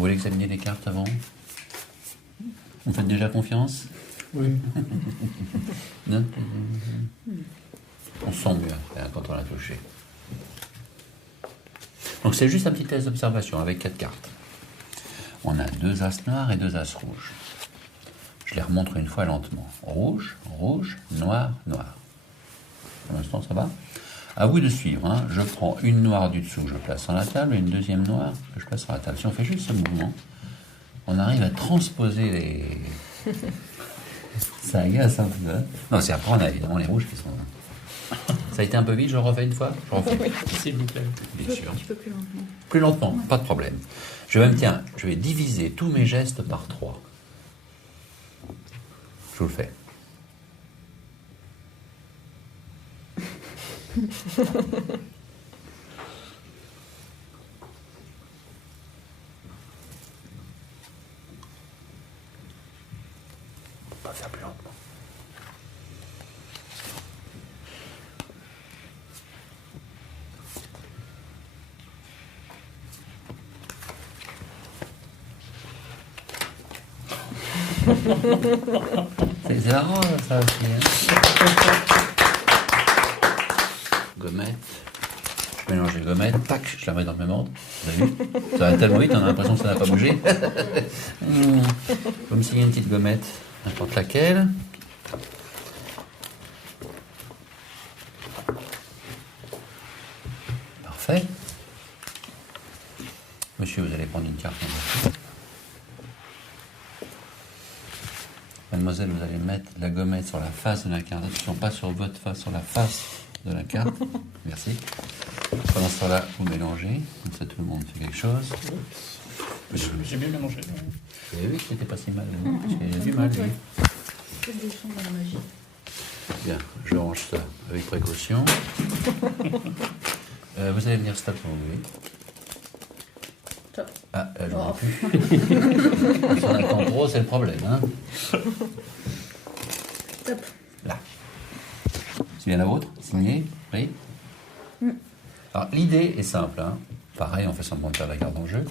Vous voulez examiner les cartes avant? Vous me faites déjà confiance? Oui. Non? On sent mieux hein, quand on l'a touché. Donc c'est juste un petit test d'observation avec 4 cartes. On a 2 as noirs et 2 as rouges. Je les remontre une fois lentement. Rouge, rouge, noir, noir. Pour l'instant, ça va? À vous de suivre. Hein. Je prends une noire du dessous que je place sur la table et une deuxième noire que je place sur la table. Si on fait juste ce mouvement, on arrive à transposer les... Ça agace un peu. Hein. Non, c'est après on a évidemment les rouges qui sont... Ça a été un peu vite, je le refais une fois? Je refais. Oui, s'il vous plaît. Bien sûr. Tu peux plus lentement. Plus lentement, pas de problème. Je vais diviser tous mes gestes par 3. Je vous le fais. On va faire plus lentement. C'est marrant ça aussi. Hein. Gommette. Je mélange les gommettes, tac, je la mets dans le même ordre. Vous avez vu? Ça va tellement vite, on a l'impression que ça n'a pas bougé. Comme s'il y a une petite gommette, n'importe laquelle. Parfait. Monsieur, vous allez prendre une carte. Mademoiselle, vous allez mettre la gommette sur la face de la carte. Attention, pas sur votre face, sur la face de la carte. Merci. Pendant ce temps-là, vous mélangez. Comme ça, tout le monde fait quelque chose. J'ai bien mélangé. Vous avez vu que c'était pas si mal. Parce qu'il y a du mal, lui. Que des sons dans la magie. Bien, je range ça avec précaution. Vous allez venir stop quand vous voulez. Top. Ah, j'en ai plus. Si on attend trop, c'est le problème. Hein. Top. Là. C'est bien la vôtre? Signé? Oui? Alors, l'idée est simple. Hein. Pareil, on fait semblant de faire la carte en jeu.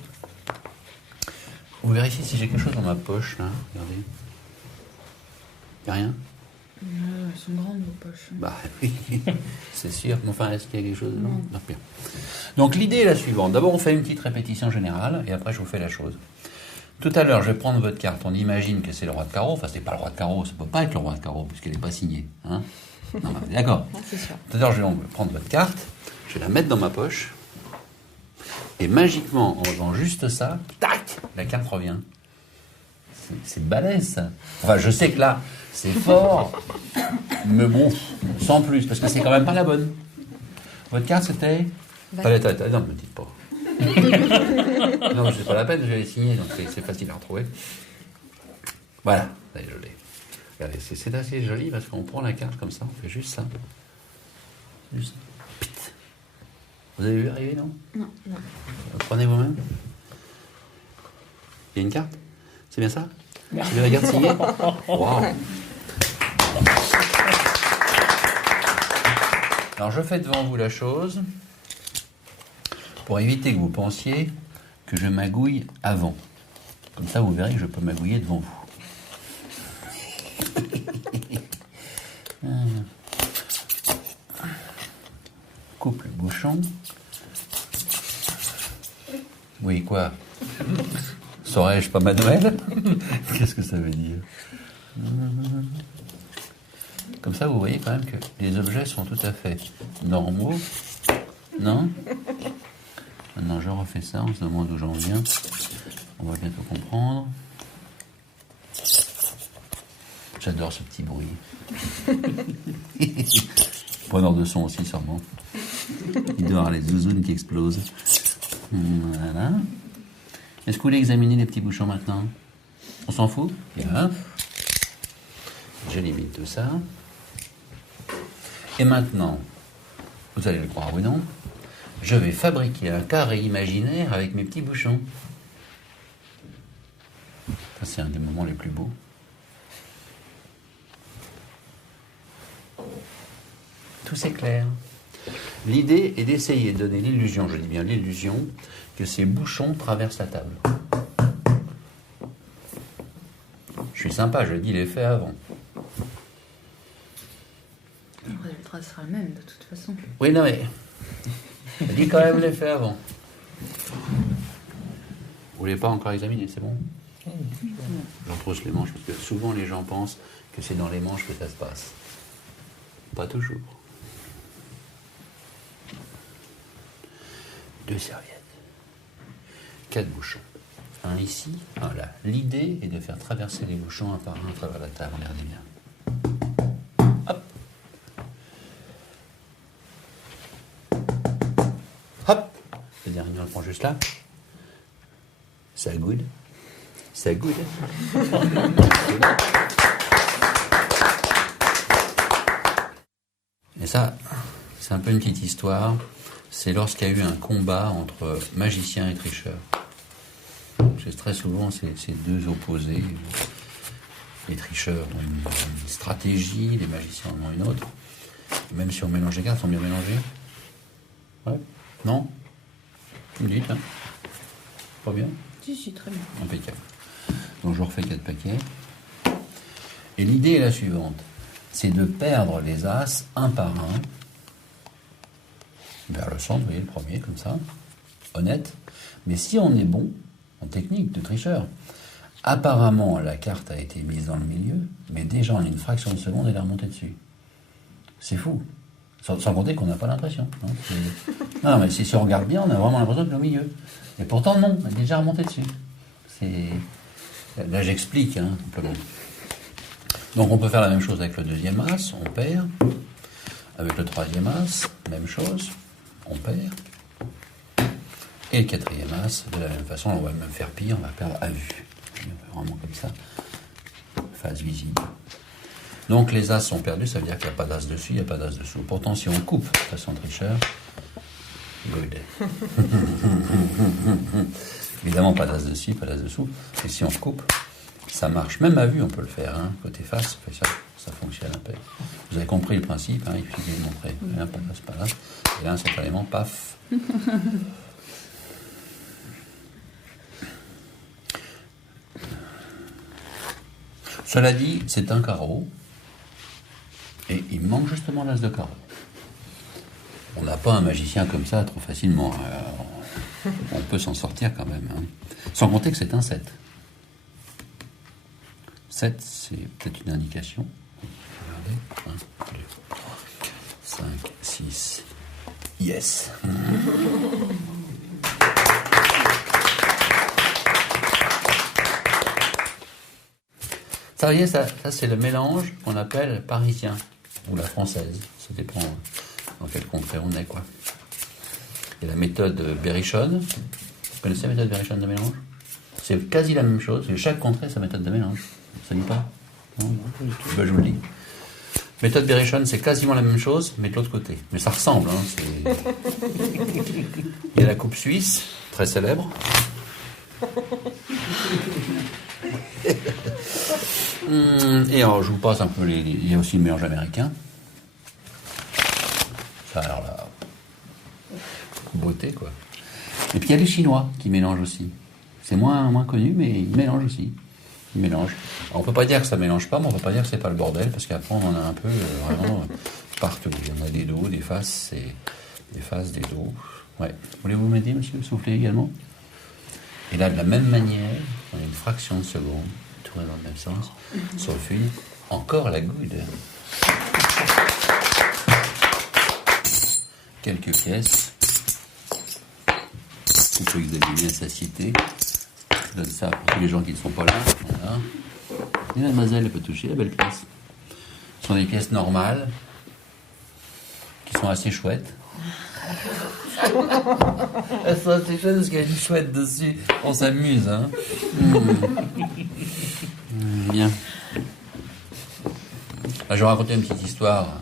Vous vérifiez si j'ai quelque chose dans ma poche, là. Regardez. Il n'y a rien? Elles sont grandes, vos poches. Bah oui, c'est sûr. Mais enfin, est-ce qu'il y a quelque chose dedans? Non, bien. Donc, l'idée est la suivante. D'abord, on fait une petite répétition générale, et après, je vous fais la chose. Tout à l'heure, je vais prendre votre carte. On imagine que c'est le roi de carreau. Enfin, c'est pas le roi de carreau. Ça peut pas être le roi de carreau, puisqu'elle n'est pas signée. Hein, non, d'accord. C'est sûr. Tout à l'heure, je vais donc prendre votre carte. Je vais la mettre dans ma poche. Et magiquement, en faisant juste ça, tac, la carte revient. C'est balèze, ça. Enfin, je sais que là, c'est fort. Mais bon, sans plus, parce que c'est quand même pas la bonne. Votre carte, c'était... Attendez, non, ne me dites pas. Non, c'est pas la peine, je l'ai signé, donc c'est facile à retrouver. Voilà, là, je l'ai. Regardez, c'est assez joli parce qu'on prend la carte comme ça, on fait juste ça. Juste. Pit. Vous avez vu arriver, non? Non. Prenez vous-même. Il y a une carte? C'est bien ça? C'est bien la carte signée? Waouh! Alors, je fais devant vous la chose pour éviter que vous pensiez que je magouille avant. Comme ça, vous verrez que je peux magouiller devant vous. Coupe le bouchon. Oui, quoi? Saurais-je pas Manuel? Qu'est-ce que ça veut dire? Comme ça, vous voyez quand même que les objets sont tout à fait normaux. Non? Maintenant, je refais ça, on se demande d'où j'en viens. On va bientôt comprendre. J'adore ce petit bruit. Preneur de son aussi, sûrement. Il doit y avoir les zouzounes qui explosent. Voilà. Est-ce que vous voulez examiner les petits bouchons maintenant? On s'en fout? Bien. J'élimine tout ça. Et maintenant, vous allez le croire ou non, je vais fabriquer un carré imaginaire avec mes petits bouchons. Ça, c'est un des moments les plus beaux. Tout s'éclaire. L'idée est d'essayer de donner l'illusion, je dis bien l'illusion, que ces bouchons traversent la table. Je suis sympa, je dis les faits avant. Le résultat sera le même de toute façon. Oui, non mais... Je dis quand même les faits avant. Vous voulez pas encore examiner, c'est bon? Je retrousse les manches, parce que souvent les gens pensent que c'est dans les manches que ça se passe. Pas toujours. 2 serviettes. 4 bouchons. Un ici, un là. L'idée est de faire traverser les bouchons un par un à travers la table. Regardez bien. Hop. Hop. Le dernier, on le prend juste là. Ça goude. Ça goude. Et ça, c'est un peu une petite histoire. C'est lorsqu'il y a eu un combat entre magiciens et tricheurs. C'est très souvent ces deux opposés. Les tricheurs ont une stratégie, les magiciens en ont une autre. Même si on mélange les cartes, sont bien mélangées. Ouais. Non? Vous me dites, hein? Pas bien? Si, très bien. Impeccable. Donc je refais 4 paquets. Et l'idée est la suivante. C'est de perdre les as un par un. Vers le centre, vous voyez, le premier, comme ça. Honnête. Mais si on est bon, en technique de tricheur, apparemment la carte a été mise dans le milieu, mais déjà en une fraction de seconde, elle est remontée dessus. C'est fou. Sans compter qu'on n'a pas l'impression. Hein. Non, mais si on regarde bien, on a vraiment l'impression que c'est au milieu. Et pourtant, non, elle est déjà remontée dessus. Là, j'explique, hein, simplement. Donc, on peut faire la même chose avec le deuxième as, on perd. Avec le troisième as, même chose, on perd. Et le quatrième as, de la même façon, on va même faire pire, on va perdre à vue. Vraiment comme ça, face visible. Donc les as sont perdus, ça veut dire qu'il n'y a pas d'as dessus, il n'y a pas d'as dessous. Pourtant, si on coupe, de façon tricheur, good. Évidemment, pas d'as dessus, pas d'as dessous. Et si on coupe, ça marche. Même à vue, on peut le faire. Hein. Côté face, ça fonctionne un peu. Vous avez compris le principe, hein, il suffit de montrer. Là, pas là, c'est pas là. Et là, instantanément, paf. Cela dit, c'est un carreau. Et il manque justement l'as de carreau. On n'a pas un magicien comme ça trop facilement. Alors, on peut s'en sortir quand même. Hein. Sans compter que c'est un 7. 7, c'est peut-être une indication. Regardez. 1, 2, 3, 5, 6. Yes. Ça, voyez, ça c'est le mélange qu'on appelle parisien. Ou la française, ça dépend dans quelle contrée on est, quoi. Il y a la méthode Berrichonne. Vous connaissez la méthode Berrichonne de mélange? C'est quasi la même chose, chaque contrée a sa méthode de mélange. Ça dit pas? Non, ben, je vous le dis. Méthode Berrichonne, c'est quasiment la même chose, mais de l'autre côté. Mais ça ressemble, hein, Il y a la coupe suisse, très célèbre. Et alors, je vous passe un peu il y a aussi le mélange américain. Ça, alors là, beauté, quoi. Et puis il y a les Chinois qui mélangent aussi. C'est moins connu, mais ils mélangent aussi. Ils mélangent. Alors, on peut pas dire que ça mélange pas, mais on peut pas dire que c'est pas le bordel, parce qu'après on en a un peu vraiment partout. Il y en a des dos, des faces, des faces, des dos. Ouais. Voulez-vous m'aider, monsieur? Souffler également. Et là, de la même manière, on a une fraction de seconde, tourner dans le même sens, sur le fil, encore la goude. Quelques pièces. Il faut examiner à satiété. Je donne ça pour tous les gens qui ne sont pas là. Voilà. Et mademoiselle, elle peut toucher la belle pièce. Ce sont des pièces normales, qui sont assez chouettes. Elles sont assez chouettes parce qu'il y a une chouette dessus. On s'amuse, hein. Bien. Là, je vais raconter une petite histoire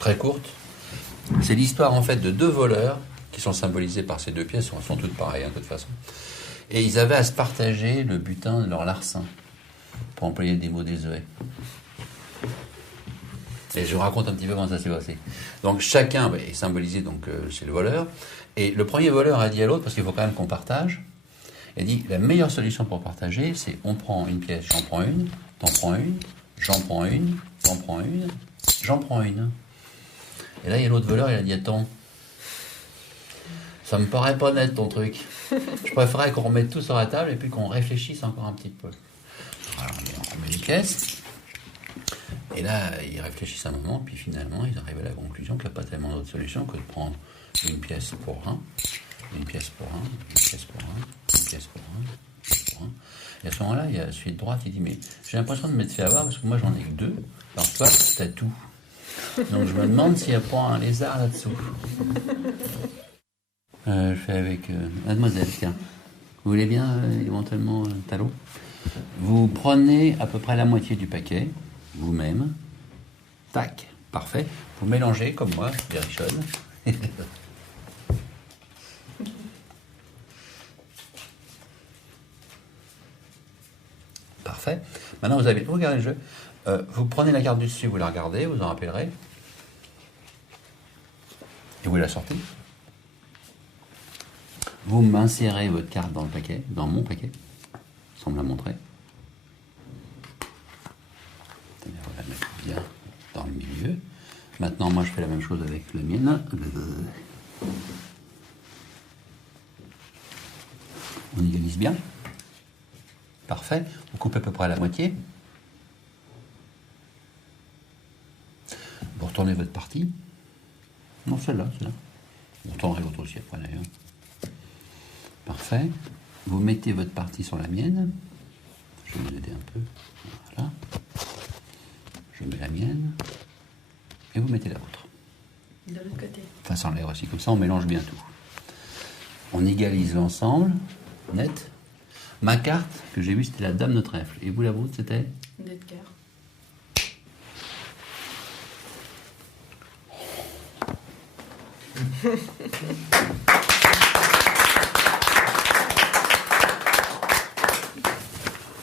très courte. C'est l'histoire, en fait, de 2 voleurs qui sont symbolisés par ces 2 pièces. Elles sont toutes pareilles, hein, de toute façon. Et ils avaient à se partager le butin de leur larcin, pour employer des mots désuets. Et je vous raconte un petit peu comment ça s'est passé. Donc chacun est symbolisé, donc c'est le voleur. Et le premier voleur a dit à l'autre, parce qu'il faut quand même qu'on partage. Elle dit, la meilleure solution pour partager, c'est on prend une pièce, j'en prends une, t'en prends une, j'en prends une, t'en prends une, j'en prends une. Et là, il y a l'autre voleur, il a dit, attends, ça me paraît pas net ton truc. Je préférerais qu'on remette tout sur la table et puis qu'on réfléchisse encore un petit peu. Alors, on remet les pièces. Et là, ils réfléchissent un moment, puis finalement, ils arrivent à la conclusion qu'il n'y a pas tellement d'autre solution que de prendre une pièce pour un, une pièce pour un, une pièce pour un, une pièce pour un, une pièce pour un. Et à ce moment-là, il y a celui de droite, il dit, mais j'ai l'impression de m'être fait avoir parce que moi, j'en ai que deux. Alors toi, t'as tout. Donc je me demande s'il n'y a pas un lézard là-dessous. Je fais avec mademoiselle, tiens. Vous voulez bien éventuellement un talon? Vous prenez à peu près la moitié du paquet, vous-même. Tac, parfait. Vous mélangez comme moi, je vérichonne. Parfait. Maintenant, vous regardez le jeu. Vous prenez la carte du dessus, vous la regardez, vous en rappellerez. Et vous la sortez. Vous m'insérez votre carte dans le paquet, dans mon paquet, sans me la montrer. C'est-à-dire, on va la mettre bien dans le milieu. Maintenant, moi, je fais la même chose avec la mienne. On égalise bien. Parfait. Vous coupez à peu près à la moitié. Vous retournez votre partie. Non, celle-là, celle-là. Vous retournerez l'autre aussi après, d'ailleurs. Parfait. Vous mettez votre partie sur la mienne. Je vais vous aider un peu. Voilà. Je mets la mienne. Et vous mettez la vôtre. De l'autre côté. Face en l'air aussi. Comme ça, on mélange bien tout. On égalise l'ensemble. Net. Ma carte que j'ai vue, c'était la dame de trèfle. Et vous, la vôtre, c'était Deux de cœur.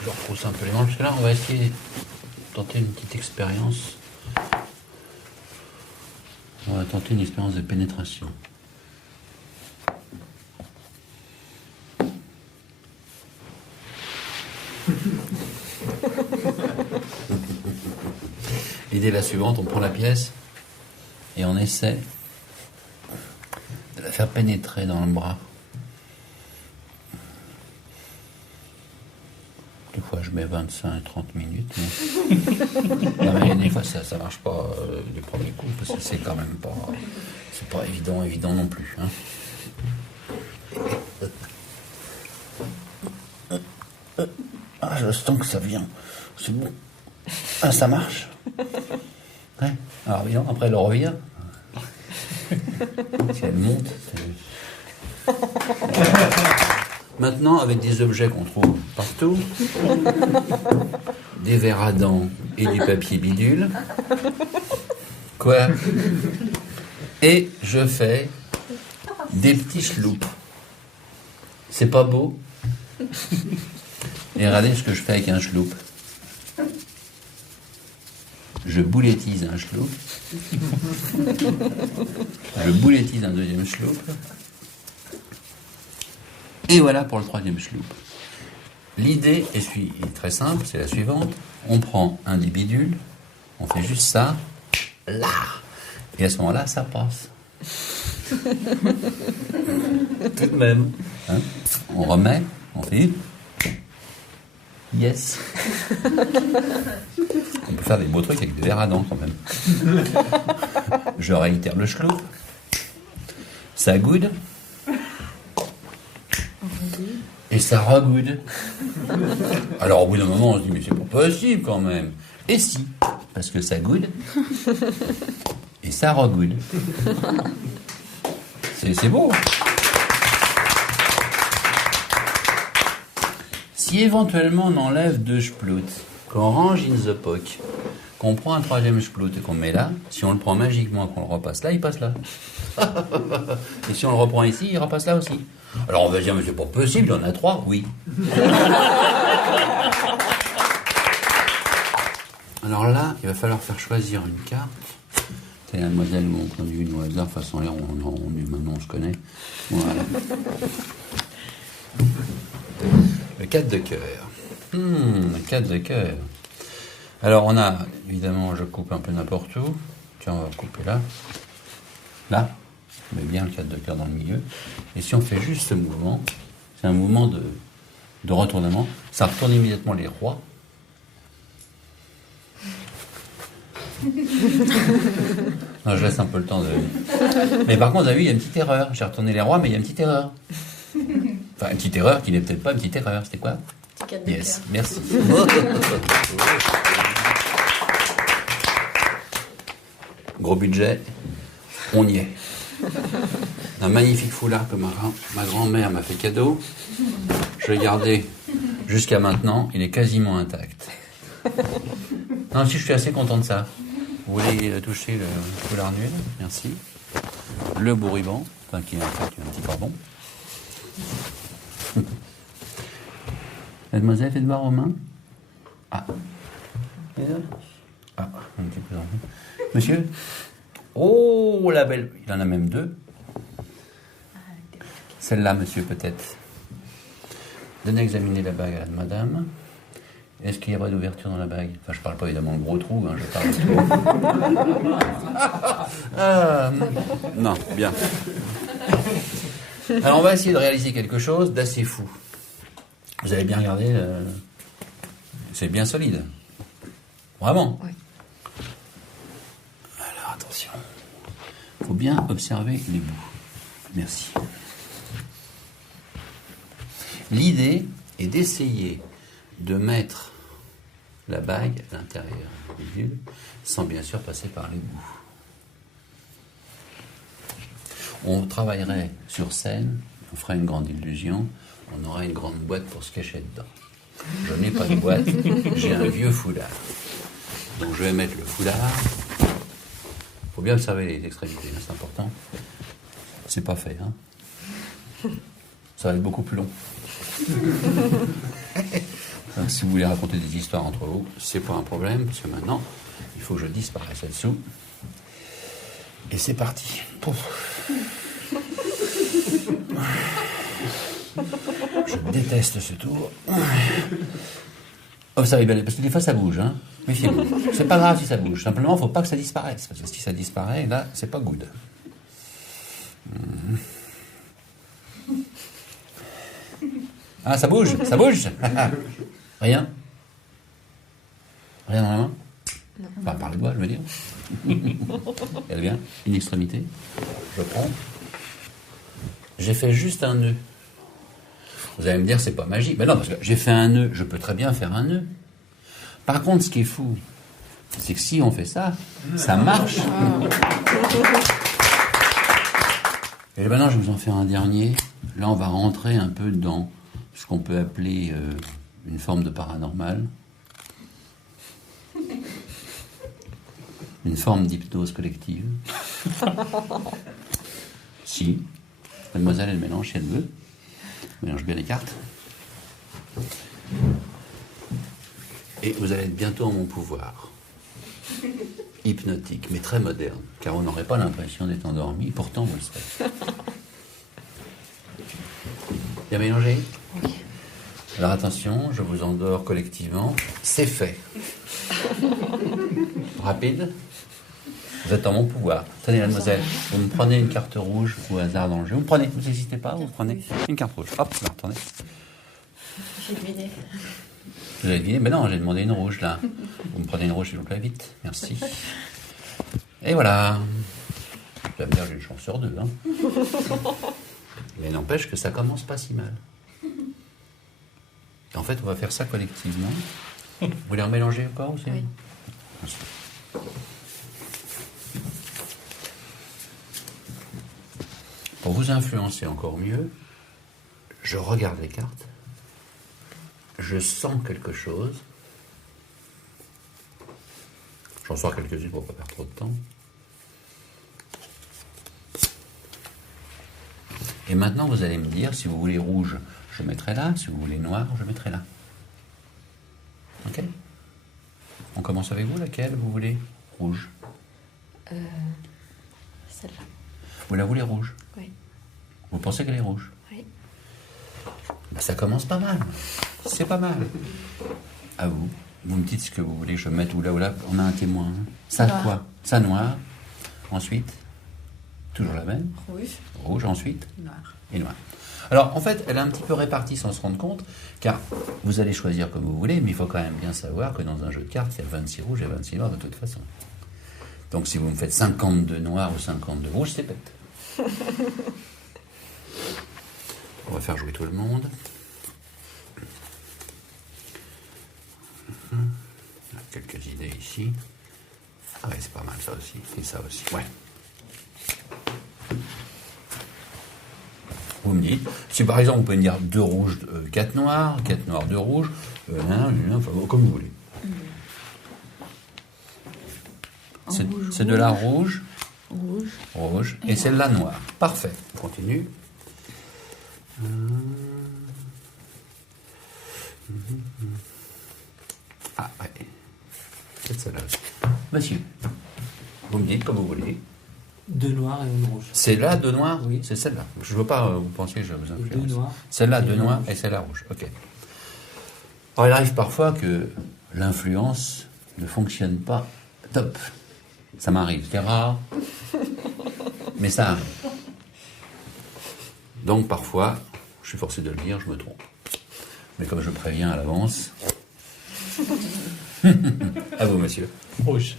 Je retrousse un peu les manches, parce que là, on va essayer de tenter une petite expérience. On va tenter une expérience de pénétration. L'idée est la suivante, on prend la pièce et on essaie de la faire pénétrer dans le bras. Des fois je mets 25-30 minutes. Mais... non, mais des fois ça marche pas du premier coup parce que c'est quand même pas... c'est pas évident non plus. Hein. Ah, je sens que ça vient. C'est bon. Ah, ça marche. Ouais. Alors, évidemment, après, elle revient. Si elle monte. Maintenant, avec des objets qu'on trouve partout, des verres à dents et du papier bidule. Quoi? Et je fais des petits chloups. C'est pas beau? Et regardez ce que je fais avec un chloup. Je boulettise un chloup. Je boulettise un deuxième chloup. Et voilà pour le troisième chloup. L'idée est très simple, c'est la suivante. On prend un des bidules, on fait juste ça, là. Et à ce moment-là, ça passe. Tout de même. Hein? On remet, on fait... Yes. On peut faire des beaux trucs avec des verres à dents quand même. Je réitère le chloup. Ça goude. Et ça regoude. Alors au bout d'un moment on se dit mais c'est pas possible quand même. Et si, parce que ça goude. Et ça regoude. C'est beau. Si éventuellement on enlève deux splouts, qu'on range in the pock, qu'on prend un troisième splout et qu'on met là, si on le prend magiquement et qu'on le repasse là, il passe là. Et si on le reprend ici, il repasse là aussi. Alors on va dire, mais c'est pas possible, il y en a trois, oui. Alors là, il va falloir faire choisir une carte. C'est la mademoiselle où on prend une au hasard, façon là, maintenant on se connaît. Voilà. Le 4 de cœur. Le 4 de cœur. Alors on a, évidemment, je coupe un peu n'importe où. Tiens, on va couper là. Là, on met bien le 4 de cœur dans le milieu. Et si on fait juste ce mouvement, c'est un mouvement de retournement, ça retourne immédiatement les rois. Non, je laisse un peu le temps de... Mais par contre, vous avez vu, il y a une petite erreur. J'ai retourné les rois, mais il y a une petite erreur. Enfin, une petite erreur qui n'est peut-être pas une petite erreur. C'était quoi? Yes, merci. Gros budget, on y est. Un magnifique foulard que ma grand-mère m'a fait cadeau. Je l'ai gardé jusqu'à maintenant. Il est quasiment intact. Non, si je suis assez content de ça. Vous voulez toucher le foulard nul? Merci. Le beau ruban, enfin qui est un petit pardon. Mademoiselle, faites voir aux mains. Ah. Ah, un petit peu d'envie. Monsieur? Oh, la belle. Il en a même deux. Celle-là, monsieur, peut-être. Donnez examiner la bague à madame. Est-ce qu'il y a pas d'ouverture dans la bague? Enfin, je parle pas évidemment de gros trou, hein, je parle. Non, bien. Alors, on va essayer de réaliser quelque chose d'assez fou. Vous avez bien regardé, c'est bien solide. Vraiment. Oui. Alors, attention. Il faut bien observer les bouts. Merci. L'idée est d'essayer de mettre la bague à l'intérieur du vide, sans bien sûr passer par les bouts. On travaillerait sur scène, on ferait une grande illusion, on aura une grande boîte pour se cacher dedans. Je n'ai pas de boîte, j'ai un vieux foulard. Donc je vais mettre le foulard. Il faut bien observer les extrémités, c'est important. C'est pas fait, hein. Ça va être beaucoup plus long. Donc, si vous voulez raconter des histoires entre vous, c'est pas un problème, parce que maintenant, il faut que je disparaisse là-dessous. Et c'est parti. Pouf. Je déteste ce tour. Observez bien, parce que des fois ça bouge, hein. Méfiez-vous. C'est pas grave si ça bouge. Simplement, il ne faut pas que ça disparaisse, parce que si ça disparaît, là, c'est pas good. Ah, ça bouge, ça bouge. Rien? Rien dans la main? Non. Enfin, par les doigts, je veux dire. Elle vient, une extrémité. Je prends. J'ai fait juste un nœud. Vous allez me dire, c'est pas magique. Mais non, parce que j'ai fait un nœud, je peux très bien faire un nœud. Par contre, ce qui est fou, c'est que si on fait ça, ça marche. Et maintenant, je vais vous en faire un dernier. Là, on va rentrer un peu dans ce qu'on peut appeler une forme de paranormal. Une forme d'hypnose collective. Si. Mademoiselle, elle mélange si elle veut. Mélange bien les cartes. Et vous allez être bientôt en mon pouvoir. Hypnotique, mais très moderne. Car on n'aurait pas l'impression d'être endormi. Pourtant, vous le serez. Bien mélangé? Oui. Alors attention, je vous endors collectivement. C'est fait. Rapide. Vous êtes en mon pouvoir. Tenez, mademoiselle, vous me prenez une carte rouge au hasard dans le jeu. Vous me prenez, vous n'hésitez pas, vous prenez une carte rouge. Hop, là, attendez. J'ai deviné. Vous avez deviné? Mais non, j'ai demandé une rouge, là. Vous me prenez une rouge, s'il vous plaît, vite. Merci. Et voilà. Vous allez me dire, j'ai une chance sur deux, hein. Mais n'empêche que ça commence pas si mal. En fait, on va faire ça collectivement. Vous voulez en mélanger encore ou c'est... Oui. Merci. Pour vous influencer encore mieux, je regarde les cartes, je sens quelque chose, j'en sors quelques-unes pour ne pas perdre trop de temps, et maintenant vous allez me dire, si vous voulez rouge, je mettrai là, si vous voulez noir, je mettrai là. Ok? On commence avec vous, laquelle vous voulez? Rouge. Celle-là. Vous la voulez rouge? Oui. Vous pensez qu'elle est rouge? Oui. Ben, ça commence pas mal. C'est pas mal. À vous. Vous me dites ce que vous voulez que je mette ou là. On a un témoin. Ça Noir. quoi? Ça noir. Ensuite, toujours la même. Rouge. Rouge ensuite. Noir. Et noir. Alors, en fait, elle est un petit peu répartie sans se rendre compte, car vous allez choisir comme vous voulez, mais il faut quand même bien savoir que dans un jeu de cartes, il y a 26 rouges et 26 noirs de toute façon. Donc, si vous me faites 52 noirs ou 52 rouges, c'est bête. On va faire jouer tout le monde. On a quelques idées ici. Ah ouais, c'est pas mal ça aussi. Et ça aussi, ouais. Vous me dites, si par exemple vous pouvez me dire 2 rouges, 4 noirs, 4 noirs, 2 rouges, enfin, comme vous voulez. C'est de la rouge, rouge, et celle-là noire. Parfait. On continue. Ah ouais. C'est celle-là aussi. Monsieur, vous me dites comme vous voulez. 2 noirs et une rouge. C'est là 2 noirs? Oui. C'est celle-là. Je ne veux pas vous pensiez que je vous influence. 2 noirs. Celle-là, Et 2 une noirs rouge. et celle-là rouge. Ok. Alors, il arrive parfois que l'influence ne fonctionne pas top. Ça m'arrive. C'est rare. Mais ça arrive. Donc, parfois, je suis forcé de le dire, je me trompe. Mais comme je préviens à l'avance. À vous, monsieur. Rouge.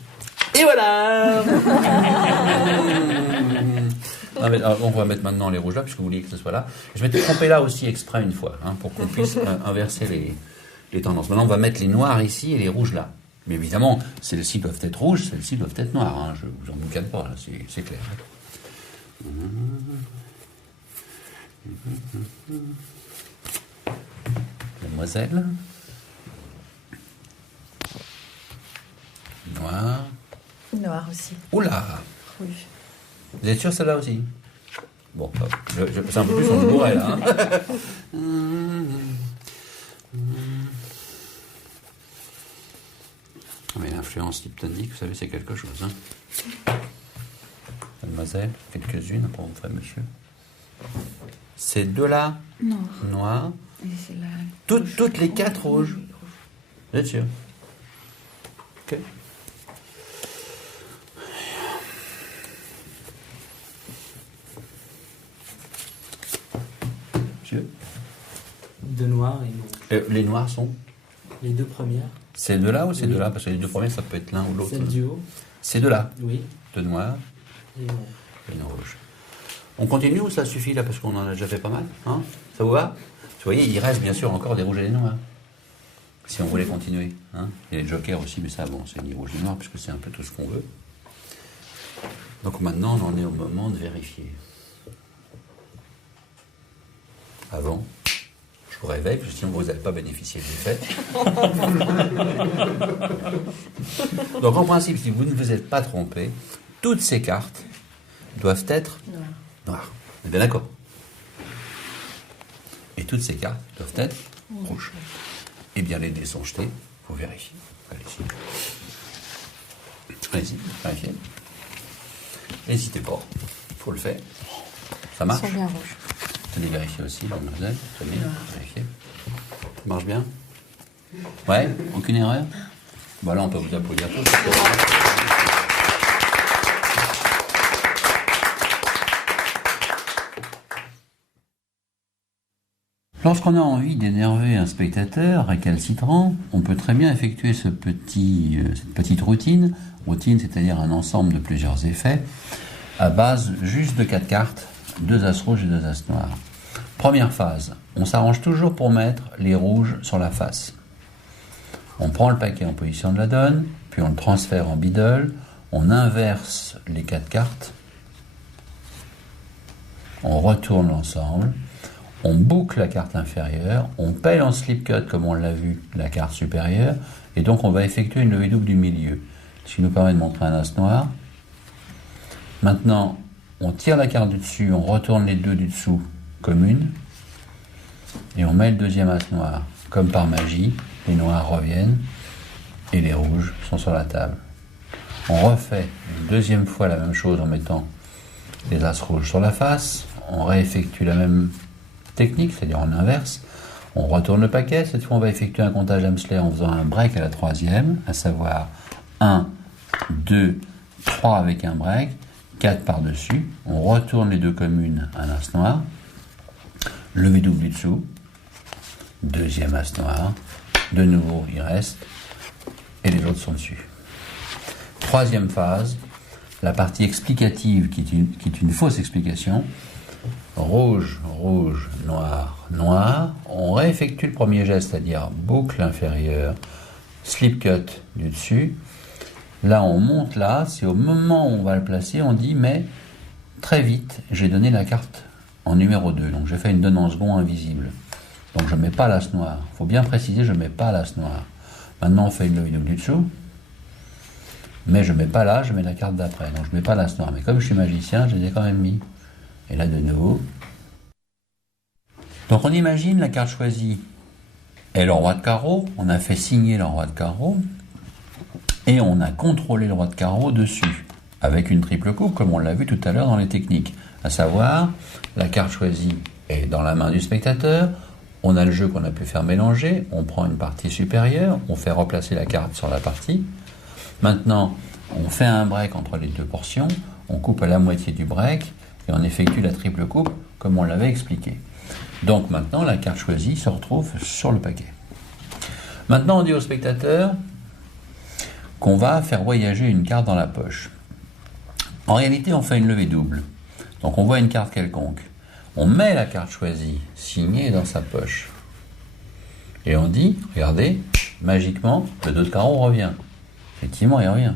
Et voilà. Ah, mais, alors, on va mettre maintenant les rouges là, puisque vous vouliez que ce soit là. Je m'étais trompé là aussi exprès une fois, pour qu'on puisse inverser les tendances. Maintenant, on va mettre les noirs ici et les rouges là. Mais évidemment, celles-ci doivent être rouges, celles-ci doivent être noires. Je ne vous en boucane pas, là, c'est clair. Mademoiselle. Noir. Noir aussi. Oula! Rouge. Vous êtes sûr celle-là aussi? Bon, c'est un peu plus, on se bourrait là. Mais l'influence hypnotique, vous savez, c'est quelque chose. Mademoiselle, quelques-unes pour vous, frère monsieur. Ces deux-là, Noir. noirs. Et c'est là. Toutes les 4 rouges. Vous êtes sûr? Ok. Monsieur? 2 noirs et une rouge. Les noirs sont Les 2 premières. ces deux-là ou ces Oui. deux-là? Parce que les deux premiers, ça peut être l'un ou l'autre. Celle du haut. Ces deux-là, Oui. 2 noirs Et une rouge. et une rouge. On continue ou ça suffit là? Parce qu'on en a déjà fait pas mal. Hein, ça vous va? Vous voyez, il reste bien sûr encore des rouges et des noirs. Si on voulait continuer. Hein. Il y a les jokers aussi, mais ça, bon, c'est ni rouge ni noir, puisque c'est un peu tout ce qu'on veut. Donc maintenant, on en est au moment de vérifier. Avant, je vous réveille, parce que sinon vous n'allez pas bénéficier du fait. Donc en principe, si vous ne vous êtes pas trompé, toutes ces cartes doivent être Noir. noires. On est bien d'accord? Et toutes ces cartes doivent être rouges. Eh bien, les dés sont jetés, vous vérifiez. Allez-y. Allez-y, vérifiez. N'hésitez pas, il faut le faire. Ça Ils marche? sont bien rouges. Tenez, vérifiez aussi, mademoiselle. Tenez, vérifiez. Ça marche bien? Ouais? Aucune erreur? Bon, là, on peut vous applaudir tous. Lorsqu'on a envie d'énerver un spectateur récalcitrant, on peut très bien effectuer cette petite routine, c'est-à-dire un ensemble de plusieurs effets, à base juste de 4 cartes, 2 as rouges et 2 as noirs. Première phase, on s'arrange toujours pour mettre les rouges sur la face. On prend le paquet en position de la donne, puis on le transfère en biddle, on inverse les 4 cartes, on retourne l'ensemble, on boucle la carte inférieure, on paye en slip cut, comme on l'a vu, la carte supérieure, et donc on va effectuer une levée double du milieu, ce qui nous permet de montrer un as noir. Maintenant, on tire la carte du dessus, on retourne les deux du dessous comme une, et on met le deuxième as noir. Comme par magie, les noirs reviennent, et les rouges sont sur la table. On refait une deuxième fois la même chose en mettant les as rouges sur la face, on réeffectue la même technique, c'est-à-dire en inverse, On retourne le paquet. Cette fois, on va effectuer un comptage Amsler en faisant un break à la troisième, à savoir 1, 2, 3 avec un break, 4 par-dessus. On retourne les deux communes à l'as noir. Levé double du dessous. Deuxième as noir. De nouveau, il reste. Et les autres sont dessus. Troisième phase, la partie explicative qui est une fausse explication. Rouge, rouge, noir, noir. On réeffectue le premier geste, c'est-à-dire boucle inférieure, slip cut du dessus. Là, on monte là. C'est au moment où on va le placer, on dit, mais très vite, j'ai donné la carte en numéro 2. Donc, j'ai fait une donne en second invisible. Donc, je ne mets pas l'as noir. Il faut bien préciser, je ne mets pas l'as noir. Maintenant, on fait une levée double du dessous. Mais je ne mets pas là, je mets la carte d'après. Donc, je ne mets pas l'as noir. Mais comme je suis magicien, je les ai quand même mis. Et là, de nouveau. Donc, on imagine la carte choisie est le roi de carreau. On a fait signer le roi de carreau. Et on a contrôlé le roi de carreau dessus. Avec une triple coupe, comme on l'a vu tout à l'heure dans les techniques. À savoir, la carte choisie est dans la main du spectateur. On a le jeu qu'on a pu faire mélanger. On prend une partie supérieure. On fait replacer la carte sur la partie. Maintenant, on fait un break entre les deux portions. On coupe à la moitié du break. Et on effectue la triple coupe comme on l'avait expliqué. Donc maintenant, la carte choisie se retrouve sur le paquet. Maintenant, on dit au spectateur qu'on va faire voyager une carte dans la poche. En réalité, on fait une levée double. Donc on voit une carte quelconque. On met la carte choisie, signée, dans sa poche. Et on dit, regardez, magiquement, le 2 de carreau revient. Effectivement, il revient.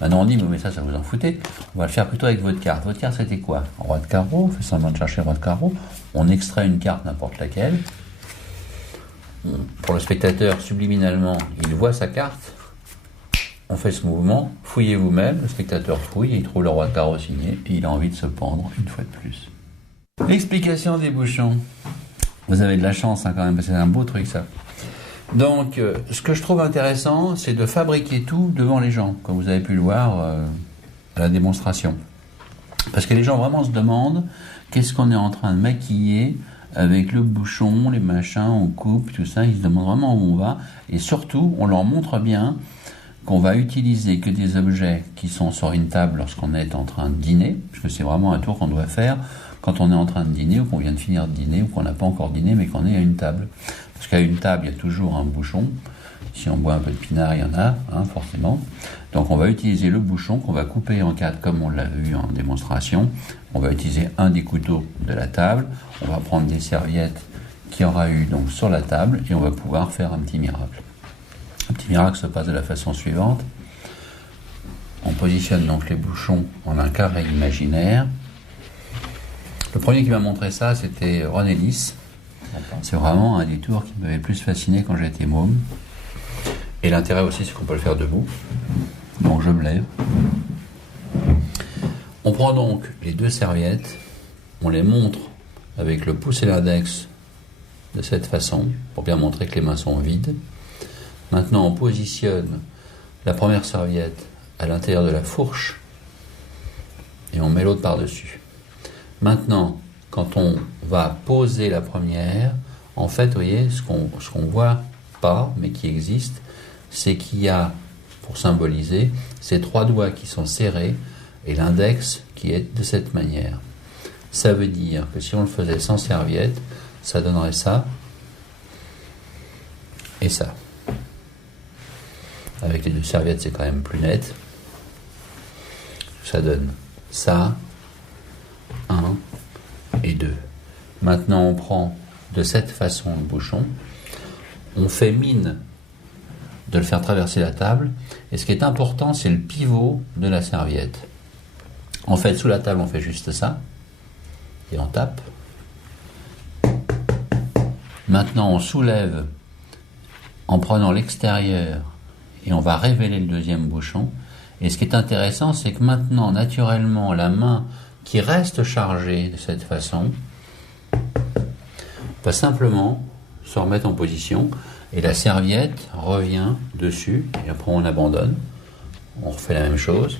Maintenant on dit, mais ça vous en foutez. On va le faire plutôt avec votre carte. Votre carte, c'était quoi? Roi de carreau, on fait semblant de chercher le roi de carreau. On extrait une carte, n'importe laquelle. Pour le spectateur, subliminalement, il voit sa carte. On fait ce mouvement, fouillez vous-même. Le spectateur fouille et il trouve le roi de carreau signé. Et il a envie de se pendre une fois de plus. L'explication des bouchons. Vous avez de la chance quand même, parce que c'est un beau truc ça. Donc, ce que je trouve intéressant, c'est de fabriquer tout devant les gens, comme vous avez pu le voir à la démonstration. Parce que les gens vraiment se demandent qu'est-ce qu'on est en train de maquiller avec le bouchon, les machins, on coupe, tout ça. Ils se demandent vraiment où on va. Et surtout, on leur montre bien qu'on va utiliser que des objets qui sont sur une table lorsqu'on est en train de dîner, parce que c'est vraiment un tour qu'on doit faire quand on est en train de dîner ou qu'on vient de finir de dîner ou qu'on n'a pas encore dîné mais qu'on est à une table. Parce qu'à une table, il y a toujours un bouchon. Si on boit un peu de pinard, il y en a, forcément. Donc on va utiliser le bouchon qu'on va couper en quatre comme on l'a vu en démonstration. On va utiliser un des couteaux de la table. On va prendre des serviettes qu'il y aura eu donc sur la table et on va pouvoir faire un petit miracle. Un petit miracle se passe de la façon suivante. On positionne donc les bouchons en un carré imaginaire. Le premier qui m'a montré ça, c'était René Lys. C'est vraiment un des tours qui m'avait plus fasciné quand j'étais môme. Et l'intérêt aussi, c'est qu'on peut le faire debout. Donc je me lève. On prend donc les deux serviettes, on les montre avec le pouce et l'index de cette façon, pour bien montrer que les mains sont vides. Maintenant, on positionne la première serviette à l'intérieur de la fourche et on met l'autre par-dessus. Maintenant, quand on va poser la première, en fait, vous voyez, ce qu'on voit pas, mais qui existe, c'est qu'il y a, pour symboliser, ces trois doigts qui sont serrés et l'index qui est de cette manière. Ça veut dire que si on le faisait sans serviette, ça donnerait ça et ça. Avec les deux serviettes, c'est quand même plus net. Ça donne ça, 1 et 2. Maintenant, on prend de cette façon le bouchon. On fait mine de le faire traverser la table. Et ce qui est important, c'est le pivot de la serviette. En fait, sous la table, on fait juste ça. Et on tape. Maintenant, on soulève en prenant l'extérieur et on va révéler le deuxième bouchon. Et ce qui est intéressant, c'est que maintenant, naturellement, la main qui reste chargée de cette façon va simplement se remettre en position et la serviette revient dessus et après on abandonne. On refait la même chose.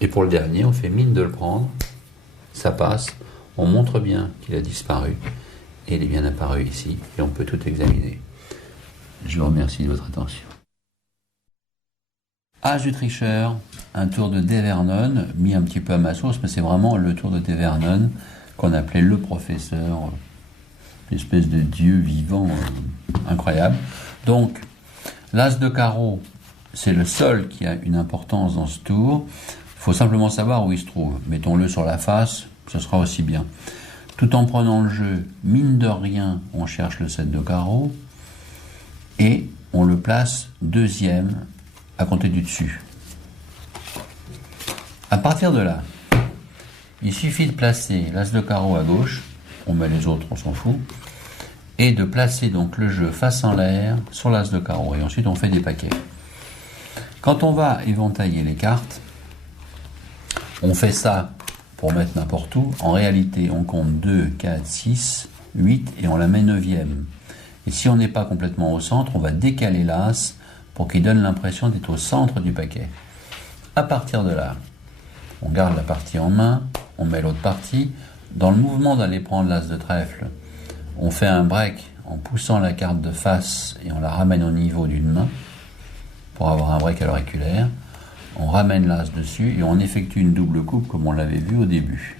Et pour le dernier, on fait mine de le prendre. Ça passe. On montre bien qu'il a disparu. et elle est bien apparue ici, et on peut tout examiner. Je vous remercie de votre attention. As du tricheur, un tour de dé Vernon, mis un petit peu à ma sauce, mais c'est vraiment le tour de dé Vernon qu'on appelait le professeur, une espèce de dieu vivant incroyable. Donc, l'as de carreau, c'est le seul qui a une importance dans ce tour. Il faut simplement savoir où il se trouve. Mettons-le sur la face, ce sera aussi bien. Tout en prenant le jeu, mine de rien, on cherche le 7 de carreau et on le place deuxième à compter du dessus. À partir de là, il suffit de placer l'as de carreau à gauche, on met les autres, on s'en fout, et de placer donc le jeu face en l'air sur l'as de carreau. Et ensuite on fait des paquets. Quand on va éventailler les cartes, on fait ça pour mettre n'importe où. En réalité, on compte 2, 4, 6, 8 et on la met 9e. Et si on n'est pas complètement au centre, on va décaler l'as pour qu'il donne l'impression d'être au centre du paquet. À partir de là, on garde la partie en main, on met l'autre partie. Dans le mouvement d'aller prendre l'as de trèfle, on fait un break en poussant la carte de face et on la ramène au niveau d'une main pour avoir un break à l'auriculaire. On ramène l'as dessus et on effectue une double coupe comme on l'avait vu au début.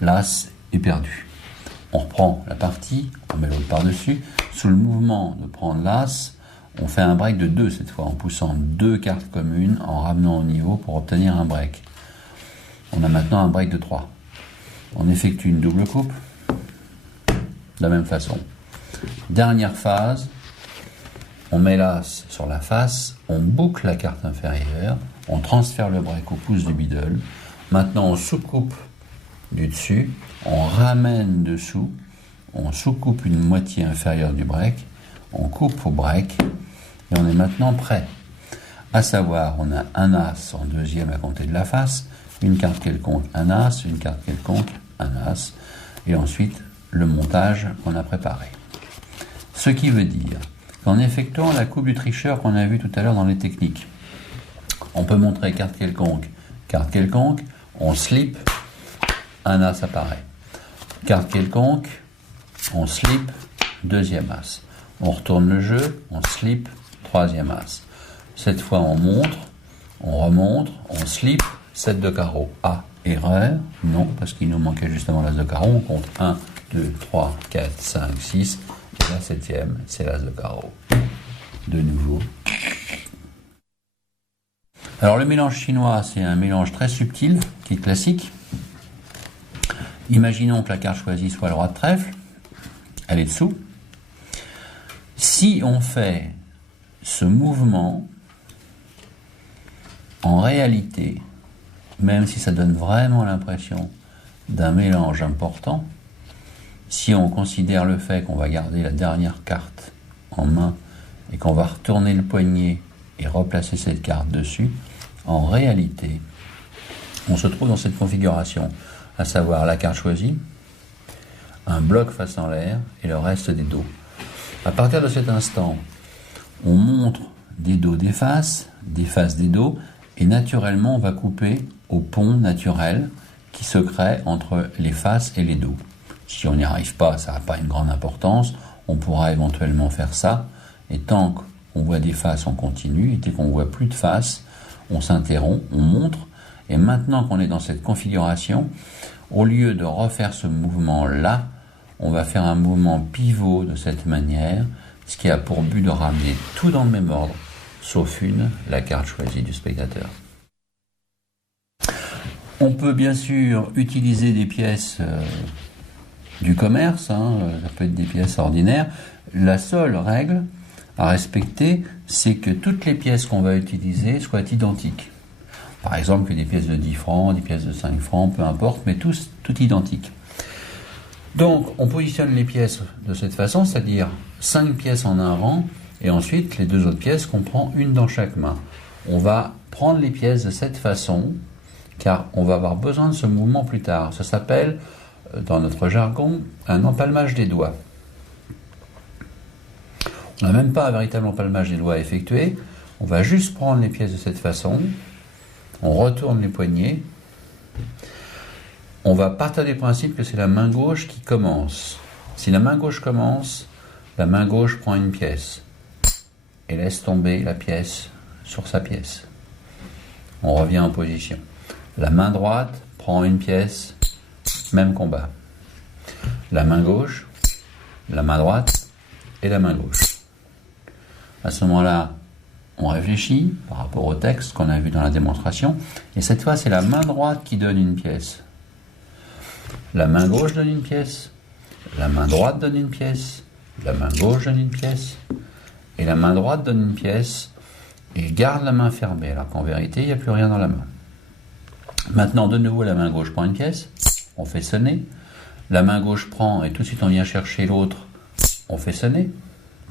L'as est perdu. On reprend la partie, on met l'autre par-dessus. Sous le mouvement de prendre l'as, on fait un break de 2 cette fois, en poussant 2 cartes communes, en ramenant au niveau pour obtenir un break. On a maintenant un break de 3. On effectue une double coupe, de la même façon. Dernière phase, on met l'as sur la face, on boucle la carte inférieure, on transfère le break au pouce du middle. Maintenant, on sous-coupe du dessus, on ramène dessous, on sous-coupe une moitié inférieure du break, on coupe au break, et on est maintenant prêt. À savoir, on a un as en deuxième à compter de la face, une carte quelconque, un as, une carte quelconque, un as, et ensuite le montage qu'on a préparé. Ce qui veut dire qu'en effectuant la coupe du tricheur qu'on a vu tout à l'heure dans les techniques, on peut montrer carte quelconque, on slip, un as apparaît. Carte quelconque, on slip, deuxième as. On retourne le jeu, on slip, troisième as. Cette fois on montre, on remontre, on slip, 7 de carreau. Ah, erreur, non, parce qu'il nous manquait justement l'as de carreau. On compte 1, 2, 3, 4, 5, 6. Et la 7e, c'est l'as de carreau. De nouveau. Alors le mélange chinois, c'est un mélange très subtil, qui est classique. Imaginons que la carte choisie soit le roi de trèfle. Elle est dessous. Si on fait ce mouvement, en réalité, même si ça donne vraiment l'impression d'un mélange important, si on considère le fait qu'on va garder la dernière carte en main et qu'on va retourner le poignet et replacer cette carte dessus, en réalité, on se trouve dans cette configuration, à savoir la carte choisie, un bloc face en l'air et le reste des dos. À partir de cet instant, on montre des dos des faces des dos, et naturellement on va couper au pont naturel qui se crée entre les faces et les dos. Si on n'y arrive pas, ça n'a pas une grande importance, on pourra éventuellement faire ça, et tant qu'on voit des faces, on continue, et dès qu'on voit plus de faces, on s'interrompt, on montre, et maintenant qu'on est dans cette configuration, au lieu de refaire ce mouvement-là, on va faire un mouvement pivot de cette manière, ce qui a pour but de ramener tout dans le même ordre, sauf la carte choisie du spectateur. On peut bien sûr utiliser des pièces du commerce, ça peut être des pièces ordinaires. La seule règle à respecter, c'est que toutes les pièces qu'on va utiliser soient identiques. Par exemple, que des pièces de 10 francs, des pièces de 5 francs, peu importe, mais tout identiques. Donc, on positionne les pièces de cette façon, c'est-à-dire 5 pièces en un rang, et ensuite, les 2 autres pièces qu'on prend une dans chaque main. On va prendre les pièces de cette façon, car on va avoir besoin de ce mouvement plus tard. Ça s'appelle, dans notre jargon, un empalmage des doigts. On n'a même pas un véritable empalmage des doigts à effectuer, on va juste prendre les pièces de cette façon, on retourne les poignets, on va partir du principe que c'est la main gauche qui commence. Si la main gauche commence, la main gauche prend une pièce et laisse tomber la pièce sur sa pièce. On revient en position. La main droite prend une pièce, même combat. La main gauche, la main droite et la main gauche. À ce moment-là, on réfléchit par rapport au texte qu'on a vu dans la démonstration, et cette fois, c'est la main droite qui donne une pièce. La main gauche donne une pièce, la main droite donne une pièce, la main gauche donne une pièce, et la main droite donne une pièce, et garde la main fermée, alors qu'en vérité, il n'y a plus rien dans la main. Maintenant, de nouveau, la main gauche prend une pièce, on fait sonner. La main gauche prend, et tout de suite, on vient chercher l'autre, on fait sonner.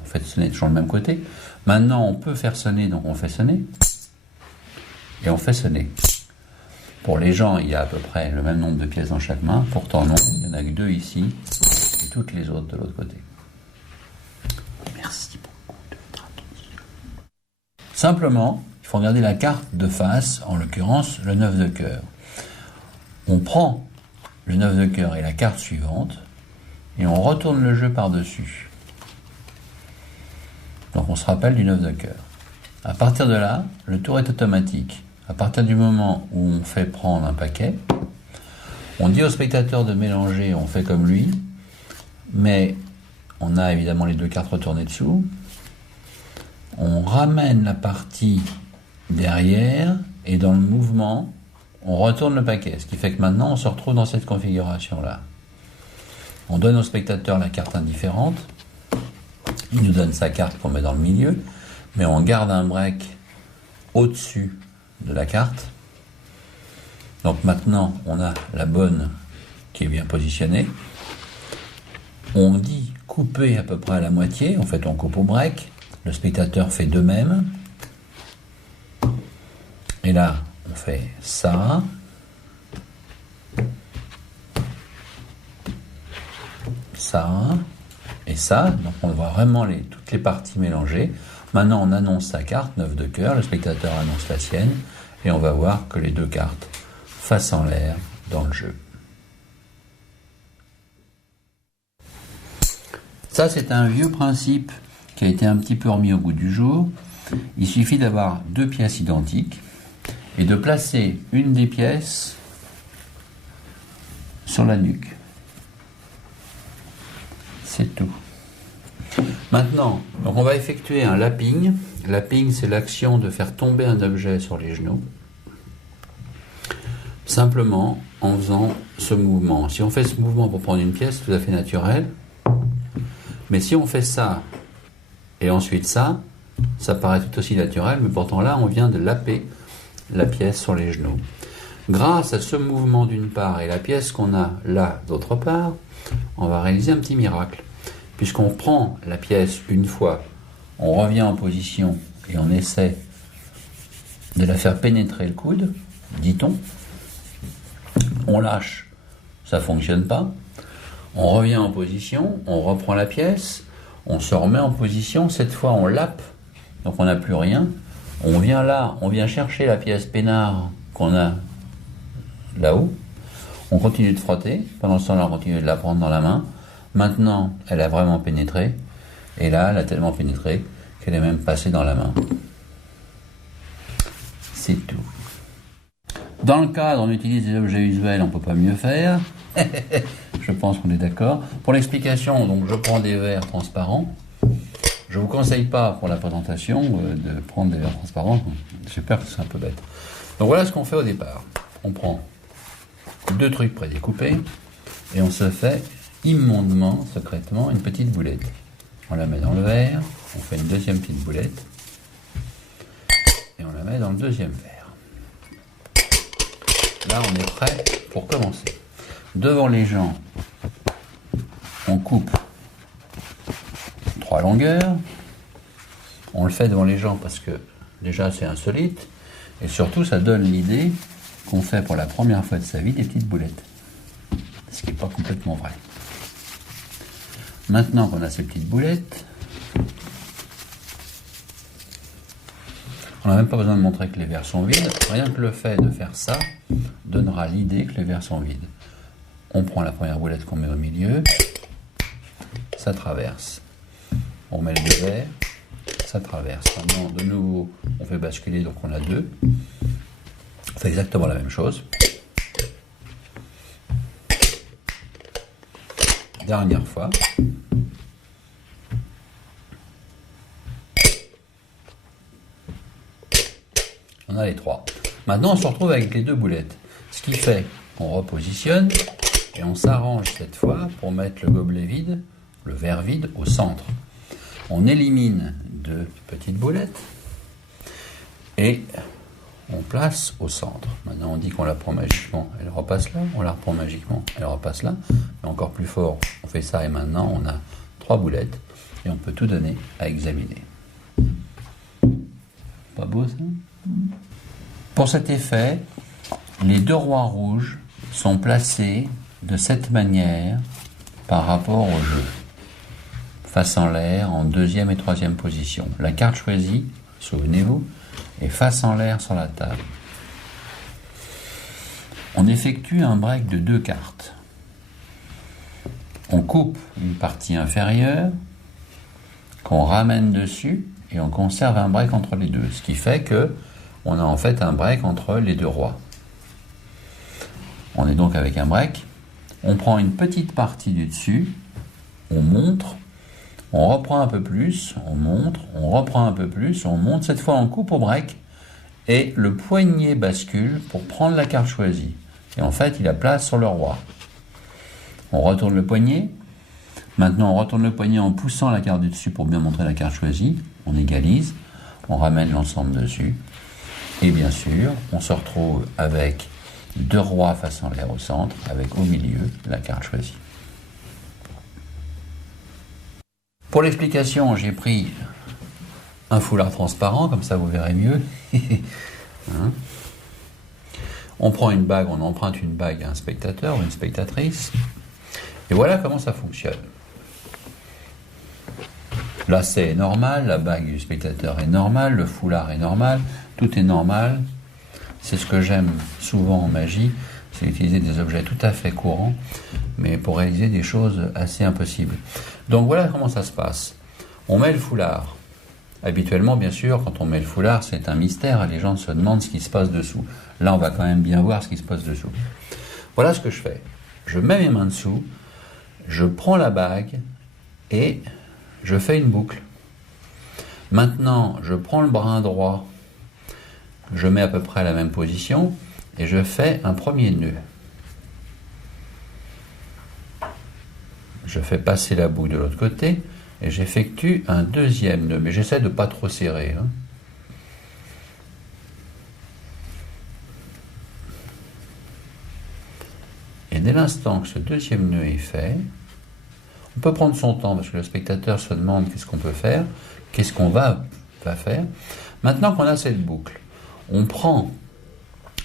On fait sonner toujours le même côté. Maintenant, on peut faire sonner, donc on fait sonner. Et on fait sonner. Pour les gens, il y a à peu près le même nombre de pièces dans chaque main. Pourtant, non, il n'y en a que 2 ici, et toutes les autres de l'autre côté. Merci beaucoup de votre attention. Simplement, il faut regarder la carte de face, en l'occurrence le 9 de cœur. On prend le 9 de cœur et la carte suivante, et on retourne le jeu par-dessus. Donc on se rappelle du 9 de cœur. À partir de là, le tour est automatique. À partir du moment où on fait prendre un paquet, on dit au spectateur de mélanger, on fait comme lui, mais on a évidemment les 2 cartes retournées dessous. On ramène la partie derrière, et dans le mouvement, on retourne le paquet. Ce qui fait que maintenant, on se retrouve dans cette configuration-là. On donne au spectateur la carte indifférente. Il nous donne sa carte qu'on met dans le milieu, mais on garde un break au-dessus de la carte. Donc maintenant, on a la bonne qui est bien positionnée. On dit couper à peu près à la moitié. En fait, on coupe au break. Le spectateur fait de même. Et là, on fait ça. Ça. Et ça, donc on voit vraiment toutes les parties mélangées. Maintenant, on annonce sa carte, 9 de cœur, le spectateur annonce la sienne, et on va voir que les 2 cartes face en l'air dans le jeu. Ça, c'est un vieux principe qui a été un petit peu remis au goût du jour. Il suffit d'avoir 2 pièces identiques et de placer une des pièces sur la nuque. C'est tout. Maintenant, donc on va effectuer un lapping. Lapping, c'est l'action de faire tomber un objet sur les genoux. Simplement en faisant ce mouvement. Si on fait ce mouvement pour prendre une pièce, c'est tout à fait naturel. Mais si on fait ça et ensuite ça paraît tout aussi naturel, mais pourtant là, on vient de lapper la pièce sur les genoux. Grâce à ce mouvement d'une part et la pièce qu'on a là d'autre part, on va réaliser un petit miracle. Puisqu'on prend la pièce une fois, on revient en position et on essaie de la faire pénétrer le coude, dit-on. On lâche, ça ne fonctionne pas. On revient en position, on reprend la pièce, on se remet en position, cette fois on lappe, donc on n'a plus rien. On vient là, on vient chercher la pièce peinard qu'on a là-haut. On continue de frotter, pendant ce temps-là on continue de la prendre dans la main. Maintenant, elle a vraiment pénétré, et là, elle a tellement pénétré qu'elle est même passée dans la main. C'est tout. Dans le cadre, on utilise des objets usuels, on ne peut pas mieux faire. Je pense qu'on est d'accord. Pour l'explication, donc, je prends des verres transparents. Je ne vous conseille pas, pour la présentation, de prendre des verres transparents. J'ai peur que c'est un peu bête. Donc voilà ce qu'on fait au départ. On prend 2 trucs prédécoupés, et on se fait immondement, secrètement, une petite boulette. On la met dans le verre, on fait une deuxième petite boulette, et on la met dans le deuxième verre. Là, on est prêt pour commencer. Devant les gens, on coupe 3 longueurs. On le fait devant les gens parce que, déjà, c'est insolite, et surtout, ça donne l'idée qu'on fait pour la première fois de sa vie des petites boulettes. Ce qui n'est pas complètement vrai. Maintenant qu'on a ces petites boulettes, on n'a même pas besoin de montrer que les verres sont vides. Rien que le fait de faire ça donnera l'idée que les verres sont vides. On prend la première boulette qu'on met au milieu, ça traverse. On met les deux verts, ça traverse. Maintenant, de nouveau, on fait basculer, donc on a 2. On fait exactement la même chose. Dernière fois. On a les 3. Maintenant, on se retrouve avec les 2 boulettes. Ce qui fait qu'on repositionne et on s'arrange cette fois pour mettre le gobelet vide, le verre vide, au centre. On élimine 2 petites boulettes et on place au centre. Maintenant, on dit qu'on la prend magiquement, elle repasse là. On la reprend magiquement, elle repasse là. Mais encore plus fort, on fait ça et maintenant, on a 3 boulettes et on peut tout donner à examiner. Pas beau ça ? Pour cet effet, les 2 rois rouges sont placés de cette manière par rapport au jeu. Face en l'air, en 2e et 3e position. La carte choisie, souvenez-vous, est face en l'air sur la table. On effectue un break de 2 cartes. On coupe une partie inférieure, qu'on ramène dessus, et on conserve un break entre les deux. Ce qui fait que on a en fait un break entre les 2 rois. On est donc avec un break. On prend une petite partie du dessus, on montre, on reprend un peu plus, on montre, on reprend un peu plus, on monte. Cette fois, on coupe au break et le poignet bascule pour prendre la carte choisie. Et en fait, il la place sur le roi. On retourne le poignet. Maintenant, on retourne le poignet en poussant la carte du dessus pour bien montrer la carte choisie. On égalise, on ramène l'ensemble dessus. Et bien sûr, on se retrouve avec 2 rois face en l'air au centre, avec au milieu la carte choisie. Pour l'explication, j'ai pris un foulard transparent, comme ça vous verrez mieux. Hein? On prend une bague, on emprunte une bague à un spectateur ou une spectatrice. Et voilà comment ça fonctionne. Lacet est normal, la bague du spectateur est normale, le foulard est normal, tout est normal. C'est ce que j'aime souvent en magie, c'est utiliser des objets tout à fait courants, mais pour réaliser des choses assez impossibles. Donc voilà comment ça se passe. On met le foulard. Habituellement, bien sûr, quand on met le foulard, c'est un mystère, les gens se demandent ce qui se passe dessous. Là, on va quand même bien voir ce qui se passe dessous. Voilà ce que je fais. Je mets mes mains dessous, je prends la bague et je fais une boucle. Maintenant, je prends le brin droit, je mets à peu près à la même position et je fais un premier nœud. Je fais passer la boucle de l'autre côté et j'effectue un 2e nœud, mais j'essaie de ne pas trop serrer. Hein. Et dès l'instant que ce 2e nœud est fait, on peut prendre son temps parce que le spectateur se demande qu'est-ce qu'on peut faire, qu'est-ce qu'on va faire. Maintenant qu'on a cette boucle, on prend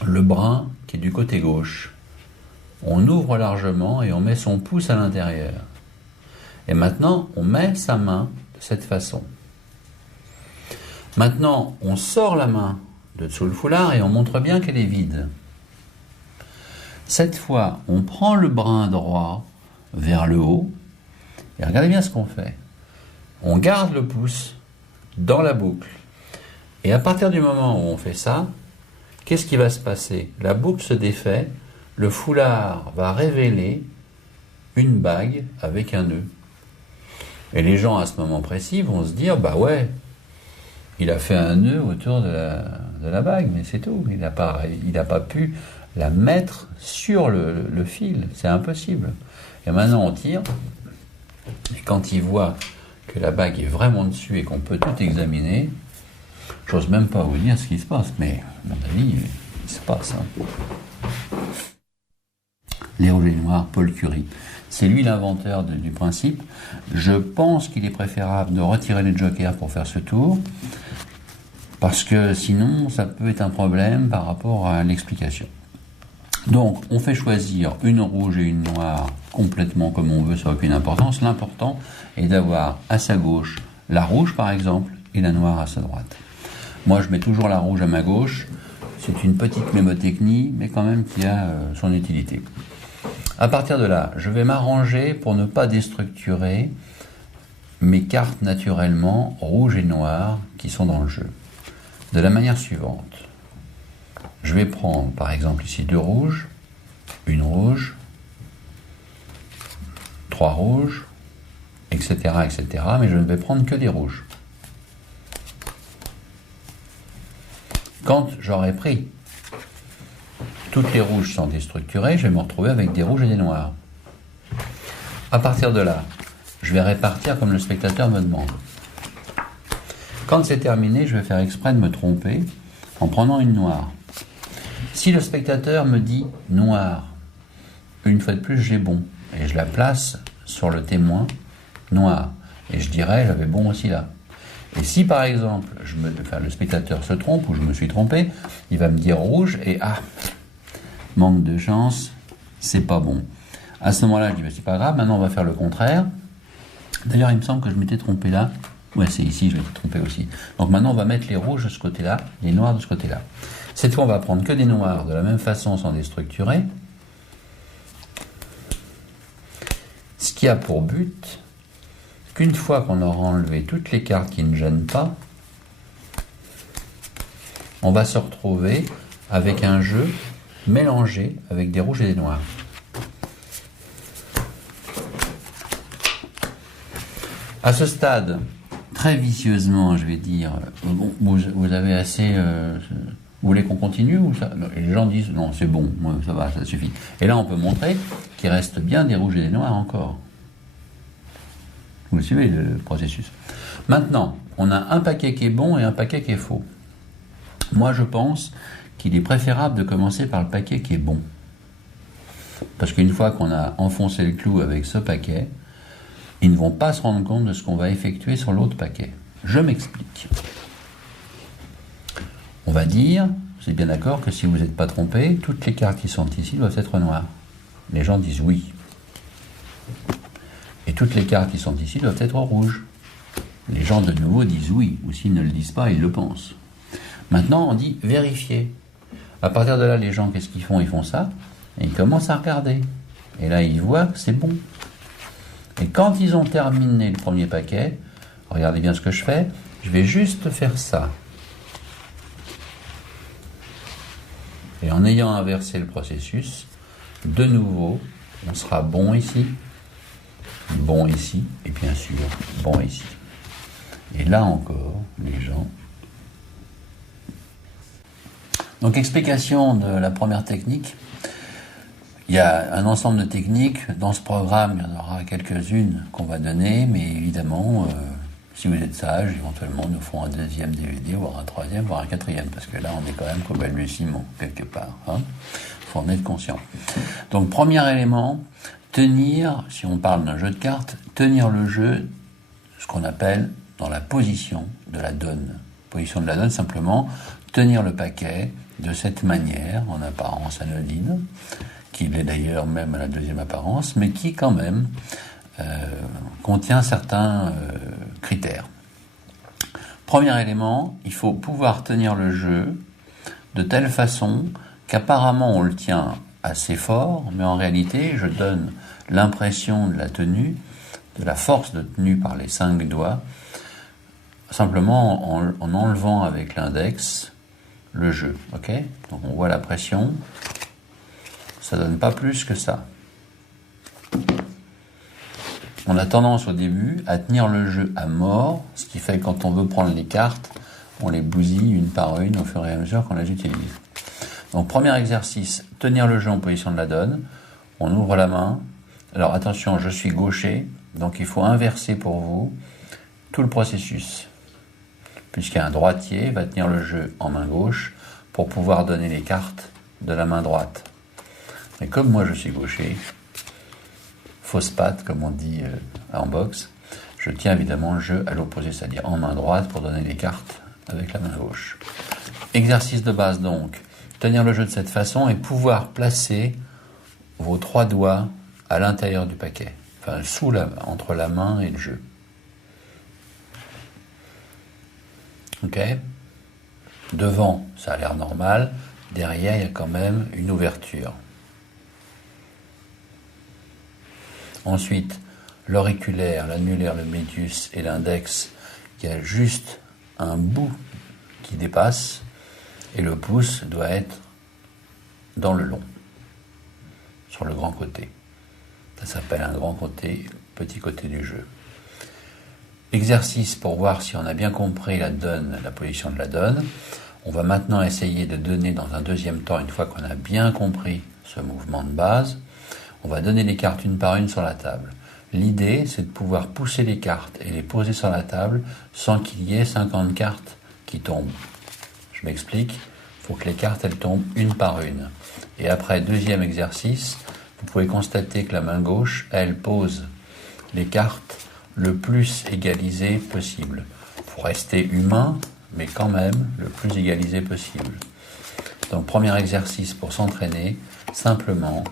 le brin qui est du côté gauche, on ouvre largement et on met son pouce à l'intérieur. Et maintenant, on met sa main de cette façon. Maintenant, on sort la main de dessous le foulard et on montre bien qu'elle est vide. Cette fois, on prend le brin droit vers le haut et regardez bien ce qu'on fait. On garde le pouce dans la boucle. Et à partir du moment où on fait ça, qu'est-ce qui va se passer? La boucle se défait, le foulard va révéler une bague avec un nœud. Et les gens à ce moment précis vont se dire, bah ouais, il a fait un nœud autour de la bague, mais c'est tout. Il n'a pas pu la mettre sur le fil, c'est impossible. Et maintenant on tire, et quand il voit que la bague est vraiment dessus et qu'on peut tout examiner, j'ose même pas vous dire ce qui se passe, mais à mon avis, il se passe. Hein. Les rouges et noirs, Paul Curie. C'est lui l'inventeur du principe. Je pense qu'il est préférable de retirer les jokers pour faire ce tour, parce que sinon, ça peut être un problème par rapport à l'explication. Donc, on fait choisir une rouge et une noire complètement comme on veut, ça n'a aucune importance. L'important est d'avoir à sa gauche la rouge, par exemple, et la noire à sa droite. Moi, je mets toujours la rouge à ma gauche. C'est une petite mémotechnie, mais quand même qui a son utilité. À partir de là, je vais m'arranger pour ne pas déstructurer mes cartes naturellement rouges et noires qui sont dans le jeu. De la manière suivante. Je vais prendre par exemple ici 2 rouges, une rouge, 3 rouges, etc., etc. Mais je ne vais prendre que des rouges. Quand j'aurai pris toutes les rouges sans déstructurer, je vais me retrouver avec des rouges et des noirs. À partir de là, je vais répartir comme le spectateur me demande. Quand c'est terminé, je vais faire exprès de me tromper en prenant une noire. Si le spectateur me dit noir, une fois de plus, j'ai bon. Et je la place sur le témoin noir. Et je dirais, j'avais bon aussi là. Et si par exemple, le spectateur se trompe ou je me suis trompé, il va me dire rouge et manque de chance, c'est pas bon. À ce moment-là, je dis, c'est pas grave, maintenant on va faire le contraire. D'ailleurs, il me semble que je m'étais trompé là. Ouais, c'est ici, je m'étais trompé aussi. Donc maintenant, on va mettre les rouges de ce côté-là, les noirs de ce côté-là. Cette fois, on va prendre que des noirs de la même façon sans déstructurer. Ce qui a pour but qu'une fois qu'on aura enlevé toutes les cartes qui ne gênent pas, on va se retrouver avec un jeu mélangé avec des rouges et des noirs. À ce stade, très vicieusement, je vais dire, vous avez assez... vous voulez qu'on continue ou ça? Et les gens disent, non, c'est bon, moi, ça va, ça suffit. Et là, on peut montrer qu'il reste bien des rouges et des noirs encore. Vous suivez le processus. Maintenant, on a un paquet qui est bon et un paquet qui est faux. Moi, je pense qu'il est préférable de commencer par le paquet qui est bon. Parce qu'une fois qu'on a enfoncé le clou avec ce paquet, ils ne vont pas se rendre compte de ce qu'on va effectuer sur l'autre paquet. Je m'explique. On va dire, vous êtes bien d'accord que si vous n'êtes pas trompé, toutes les cartes qui sont ici doivent être noires. Les gens disent oui. Et toutes les cartes qui sont ici doivent être rouges. Les gens de nouveau disent oui, ou s'ils ne le disent pas, ils le pensent. Maintenant, on dit vérifier. À partir de là, les gens, qu'est-ce qu'ils font? Ils font ça, et ils commencent à regarder. Et là, ils voient que c'est bon. Et quand ils ont terminé le premier paquet, regardez bien ce que je fais, je vais juste faire ça. Et en ayant inversé le processus, de nouveau, on sera bon ici, et bien sûr, bon ici. Et là encore, les gens... Donc, explication de la première technique. Il y a un ensemble de techniques. Dans ce programme, il y en aura quelques-unes qu'on va donner, mais évidemment, si vous êtes sage, éventuellement, nous ferons un deuxième DVD, voire un troisième, voire un quatrième, parce que là, on est quand même qu'au balbutiement, quelque part. Faut en être conscient. Donc, premier élément, tenir, si on parle d'un jeu de cartes, tenir le jeu, ce qu'on appelle dans la position de la donne. Position de la donne, simplement, tenir le paquet de cette manière, en apparence anodine, qui l'est d'ailleurs même à la deuxième apparence, mais qui quand même contient certains critères. Premier élément, il faut pouvoir tenir le jeu de telle façon qu'apparemment on le tient assez fort, mais en réalité je donne l'impression de la tenue, de la force de tenue par les 5 doigts, simplement en enlevant avec l'index le jeu. Ok ? Donc on voit la pression, ça donne pas plus que ça. On a tendance au début à tenir le jeu à mort, ce qui fait que quand on veut prendre les cartes, on les bousille une par une au fur et à mesure qu'on les utilise. Donc premier exercice, tenir le jeu en position de la donne. On ouvre la main. Alors attention, je suis gaucher, donc il faut inverser pour vous tout le processus. Puisqu'un droitier va tenir le jeu en main gauche pour pouvoir donner les cartes de la main droite. Et comme moi je suis gaucher, fausse patte, comme on dit en boxe, je tiens évidemment le jeu à l'opposé, c'est-à-dire en main droite pour donner les cartes avec la main gauche. Exercice de base donc, tenir le jeu de cette façon et pouvoir placer vos 3 doigts à l'intérieur du paquet, enfin entre la main et le jeu. Ok ? Devant, ça a l'air normal, derrière il y a quand même une ouverture. Ensuite, l'auriculaire, l'annulaire, le médius et l'index, il y a juste un bout qui dépasse et le pouce doit être dans le long, sur le grand côté. Ça s'appelle un grand côté, petit côté du jeu. Exercice pour voir si on a bien compris la donne, la position de la donne. On va maintenant essayer de donner dans un deuxième temps, une fois qu'on a bien compris ce mouvement de base, on va donner les cartes une par une sur la table. L'idée, c'est de pouvoir pousser les cartes et les poser sur la table sans qu'il y ait 50 cartes qui tombent. Je m'explique, il faut que les cartes, elles tombent une par une. Et après, deuxième exercice, vous pouvez constater que la main gauche, elle pose les cartes le plus égalisées possible. Il faut rester humain, mais quand même le plus égalisé possible. Donc, premier exercice pour s'entraîner, simplement,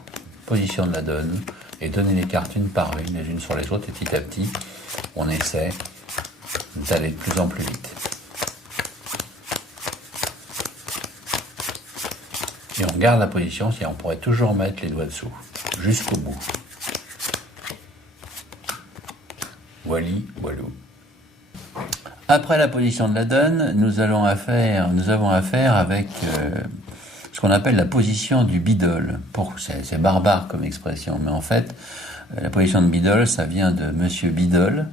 position de la donne, et donner les cartes une par une, les unes sur les autres, et petit à petit, on essaie d'aller de plus en plus vite. Et on garde la position, si on pourrait toujours mettre les doigts dessous, jusqu'au bout. Voili, voilou. Après la position de la donne, nous avons affaire avec ce qu'on appelle la position du Biddle. C'est barbare comme expression, mais en fait, la position de Biddle, ça vient de Monsieur Biddle,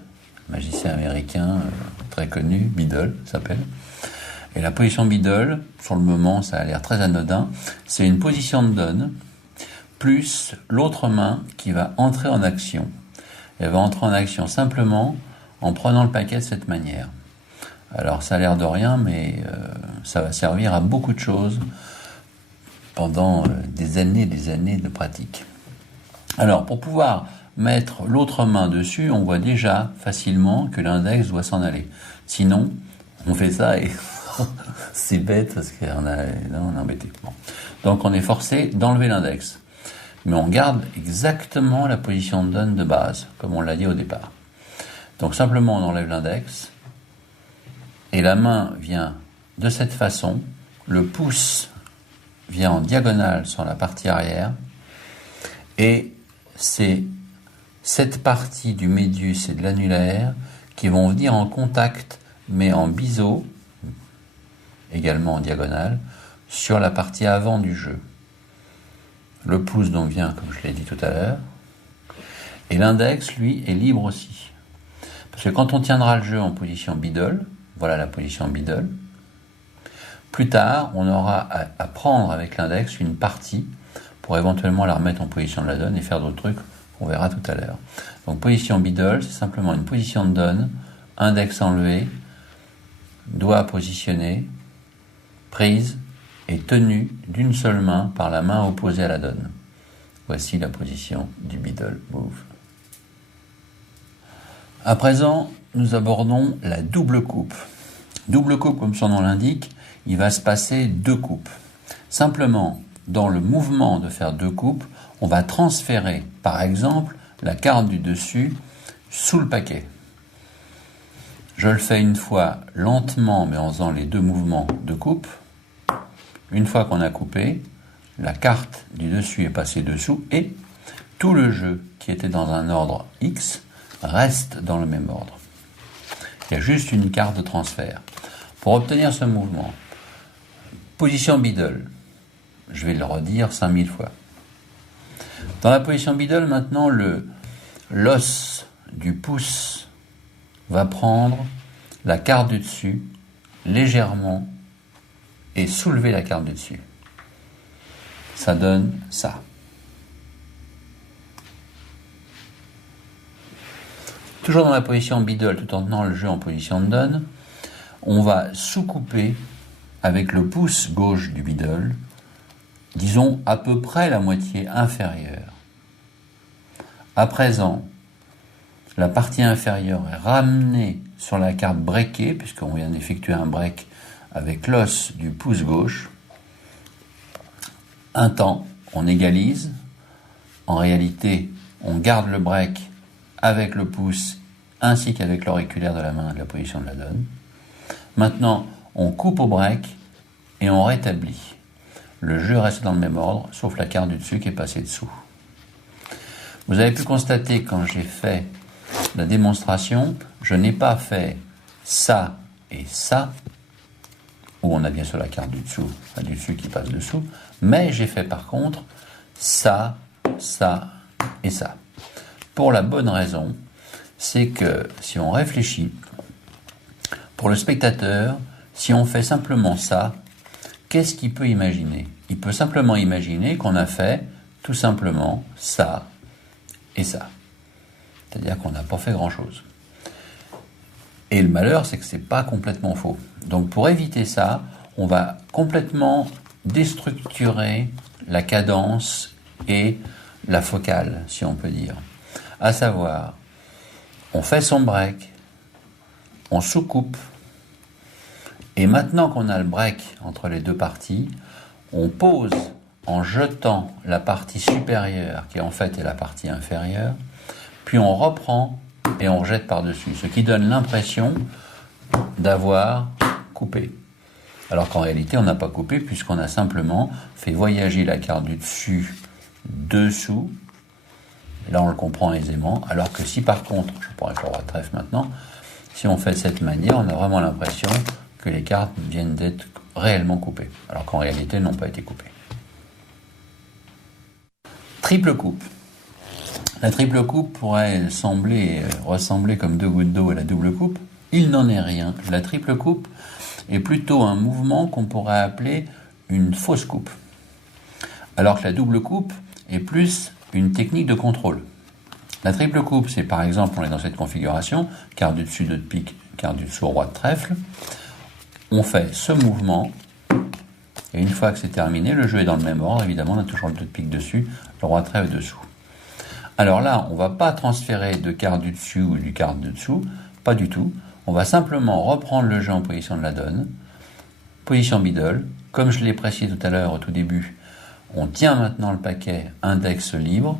magicien américain très connu, Biddle s'appelle. Et la position Biddle, sur le moment, ça a l'air très anodin, c'est une position de donne, plus l'autre main qui va entrer en action. Elle va entrer en action simplement en prenant le paquet de cette manière. Alors ça a l'air de rien, mais ça va servir à beaucoup de choses pendant des années de pratique. Alors pour pouvoir mettre l'autre main dessus, on voit déjà facilement que l'index doit s'en aller. Sinon, on fait ça et c'est bête parce qu'on est embêté. Bon. Donc on est forcé d'enlever l'index. Mais on garde exactement la position de donne de base, comme on l'a dit au départ. Donc simplement on enlève l'index, et la main vient de cette façon, le pouce vient en diagonale sur la partie arrière, et c'est cette partie du médius et de l'annulaire qui vont venir en contact, mais en biseau, également en diagonale, sur la partie avant du jeu. Le pouce donc vient, comme je l'ai dit tout à l'heure, et l'index, lui, est libre aussi. Parce que quand on tiendra le jeu en position Biddle, voilà la position Biddle, plus tard, on aura à prendre avec l'index une partie pour éventuellement la remettre en position de la donne et faire d'autres trucs qu'on verra tout à l'heure. Donc position Biddle, c'est simplement une position de donne, index enlevé, doigt positionné, prise, est tenu d'une seule main par la main opposée à la donne. Voici la position du Biddle move. À présent, nous abordons la double coupe. Double coupe, comme son nom l'indique, il va se passer deux coupes. Simplement, dans le mouvement de faire deux coupes, on va transférer, par exemple, la carte du dessus sous le paquet. Je le fais une fois lentement, mais en faisant les deux mouvements de coupe. Une fois qu'on a coupé, la carte du dessus est passée dessous et tout le jeu qui était dans un ordre X reste dans le même ordre. Il y a juste une carte de transfert. Pour obtenir ce mouvement, position Biddle, je vais le redire 5000 fois. Dans la position Biddle, maintenant, l'os du pouce va prendre la carte du dessus légèrement et soulever la carte du dessus. Ça donne ça. Toujours dans la position Biddle, tout en tenant le jeu en position de donne, on va sous-couper avec le pouce gauche du Biddle, disons à peu près la moitié inférieure. À présent, la partie inférieure est ramenée sur la carte breakée, puisqu'on vient d'effectuer un break avec l'os du pouce gauche. Un temps, on égalise. En réalité, on garde le break avec le pouce ainsi qu'avec l'auriculaire de la main de la position de la donne. Maintenant, on coupe au break et on rétablit. Le jeu reste dans le même ordre, sauf la carte du dessus qui est passée dessous. Vous avez pu constater quand j'ai fait la démonstration, je n'ai pas fait ça et ça, où on a bien sûr la carte du dessus qui passe dessous, mais j'ai fait par contre ça, ça et ça. Pour la bonne raison, c'est que si on réfléchit, pour le spectateur, si on fait simplement ça, qu'est-ce qu'il peut imaginer? Il peut simplement imaginer qu'on a fait tout simplement ça et ça. C'est-à-dire qu'on n'a pas fait grand-chose. Et le malheur, c'est que c'est pas complètement faux. Donc pour éviter ça, on va complètement déstructurer la cadence et la focale, si on peut dire. À savoir, on fait son break, on sous-coupe, et maintenant qu'on a le break entre les deux parties, on pose en jetant la partie supérieure, qui en fait est la partie inférieure, puis on reprend et on jette par-dessus, ce qui donne l'impression d'avoir coupé. Alors qu'en réalité, on n'a pas coupé, puisqu'on a simplement fait voyager la carte du dessus dessous. Et là, on le comprend aisément. Alors que si par contre, je pourrais faire le roi de trèfle maintenant, si on fait de cette manière, on a vraiment l'impression que les cartes viennent d'être réellement coupées, alors qu'en réalité, elles n'ont pas été coupées. Triple coupe. La triple coupe pourrait ressembler comme deux gouttes d'eau à la double coupe. Il n'en est rien. La triple coupe est plutôt un mouvement qu'on pourrait appeler une fausse coupe. Alors que la double coupe est plus une technique de contrôle. La triple coupe, c'est par exemple, on est dans cette configuration, carte du dessus, 2 de pique, carte du dessous, roi de trèfle. On fait ce mouvement, et une fois que c'est terminé, le jeu est dans le même ordre, évidemment, on a toujours le 2 de pique dessus, le roi de trèfle dessous. Alors là, on ne va pas transférer de carte du dessus ou du carte de dessous, pas du tout. On va simplement reprendre le jeu en position de la donne, position middle. Comme je l'ai précisé tout à l'heure au tout début, on tient maintenant le paquet index libre.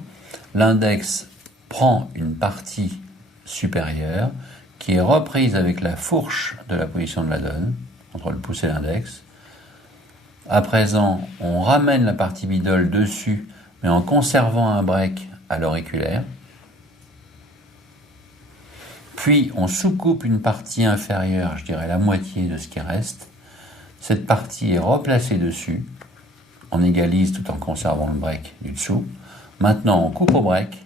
L'index prend une partie supérieure qui est reprise avec la fourche de la position de la donne, entre le pouce et l'index. À présent, on ramène la partie middle dessus, mais en conservant un break à l'auriculaire. Puis on sous-coupe une partie inférieure, je dirais la moitié de ce qui reste. Cette partie est replacée dessus. On égalise tout en conservant le break du dessous. Maintenant on coupe au break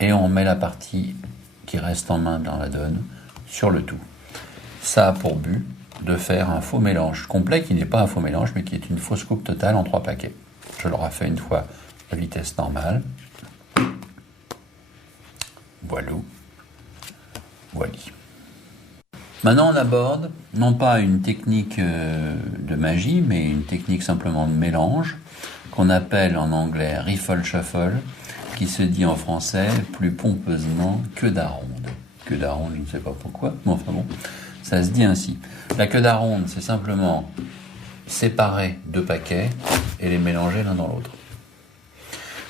et on met la partie qui reste en main dans la donne sur le tout. Ça a pour but de faire un faux mélange complet qui n'est pas un faux mélange mais qui est une fausse coupe totale en 3 paquets. Je l'aurai fait une fois à vitesse normale. Voilou. Voili. Maintenant on aborde non pas une technique de magie mais une technique simplement de mélange qu'on appelle en anglais riffle shuffle, qui se dit en français plus pompeusement queue d'aronde. Queue d'aronde, je ne sais pas pourquoi, mais enfin bon, ça se dit ainsi. La queue d'aronde, c'est simplement séparer 2 paquets et les mélanger l'un dans l'autre.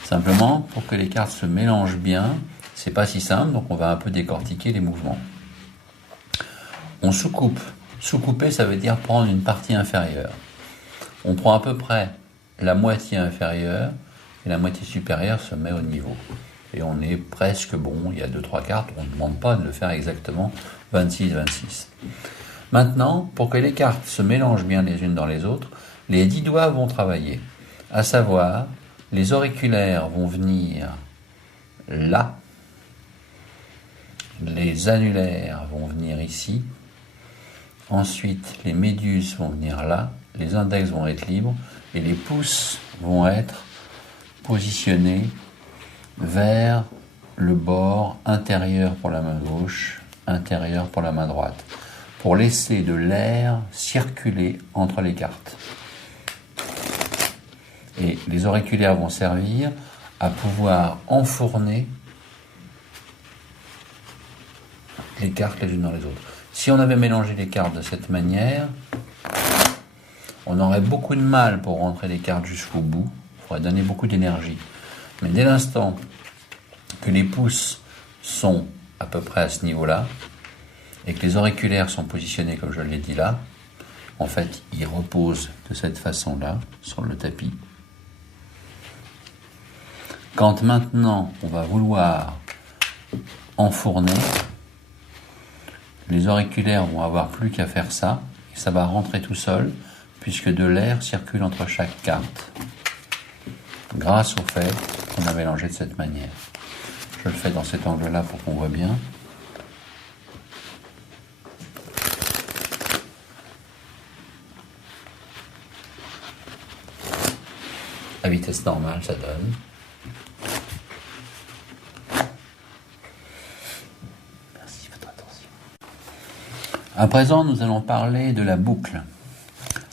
Simplement, pour que les cartes se mélangent bien, c'est pas si simple, donc on va un peu décortiquer les mouvements. On sous-coupe. Sous-couper, ça veut dire prendre une partie inférieure. On prend à peu près la moitié inférieure et la moitié supérieure se met au niveau. Et on est presque bon, il y a 2-3 cartes, on ne demande pas de le faire exactement 26-26. Maintenant, pour que les cartes se mélangent bien les unes dans les autres, les 10 doigts vont travailler. À savoir, les auriculaires vont venir là, les annulaires vont venir ici, ensuite les méduses vont venir là, les index vont être libres et les pouces vont être positionnés vers le bord intérieur pour la main gauche, intérieur pour la main droite, pour laisser de l'air circuler entre les cartes. Et les auriculaires vont servir à pouvoir enfourner les cartes les unes dans les autres. Si on avait mélangé les cartes de cette manière, on aurait beaucoup de mal pour rentrer les cartes jusqu'au bout. Il faudrait donner beaucoup d'énergie. Mais dès l'instant que les pouces sont à peu près à ce niveau-là, et que les auriculaires sont positionnés comme je l'ai dit là, en fait, ils reposent de cette façon-là sur le tapis. Quand maintenant on va vouloir enfourner, les auriculaires vont avoir plus qu'à faire ça, et ça va rentrer tout seul, puisque de l'air circule entre chaque carte, grâce au fait qu'on a mélangé de cette manière. Je le fais dans cet angle-là pour qu'on voit bien. À vitesse normale, ça donne. Merci de votre attention. À présent, nous allons parler de la boucle.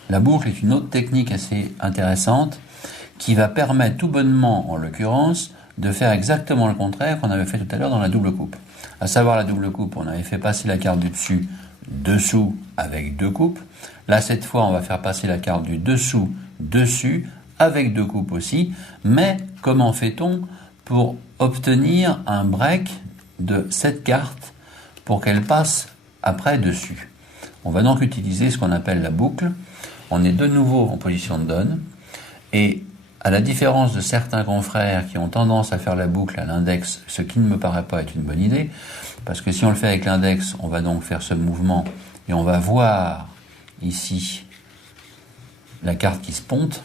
La boucle est une autre technique assez intéressante qui va permettre tout bonnement, en l'occurrence, de faire exactement le contraire qu'on avait fait tout à l'heure dans la double coupe. À savoir la double coupe, on avait fait passer la carte du dessus dessous avec deux coupes. Là, cette fois, on va faire passer la carte du dessous dessus avec deux coupes aussi. Mais comment fait-on pour obtenir un break de cette carte pour qu'elle passe après dessus? On va donc utiliser ce qu'on appelle la boucle. On est de nouveau en position de donne et à la différence de certains confrères qui ont tendance à faire la boucle à l'index, ce qui ne me paraît pas être une bonne idée, parce que si on le fait avec l'index, on va donc faire ce mouvement et on va voir ici la carte qui se ponte,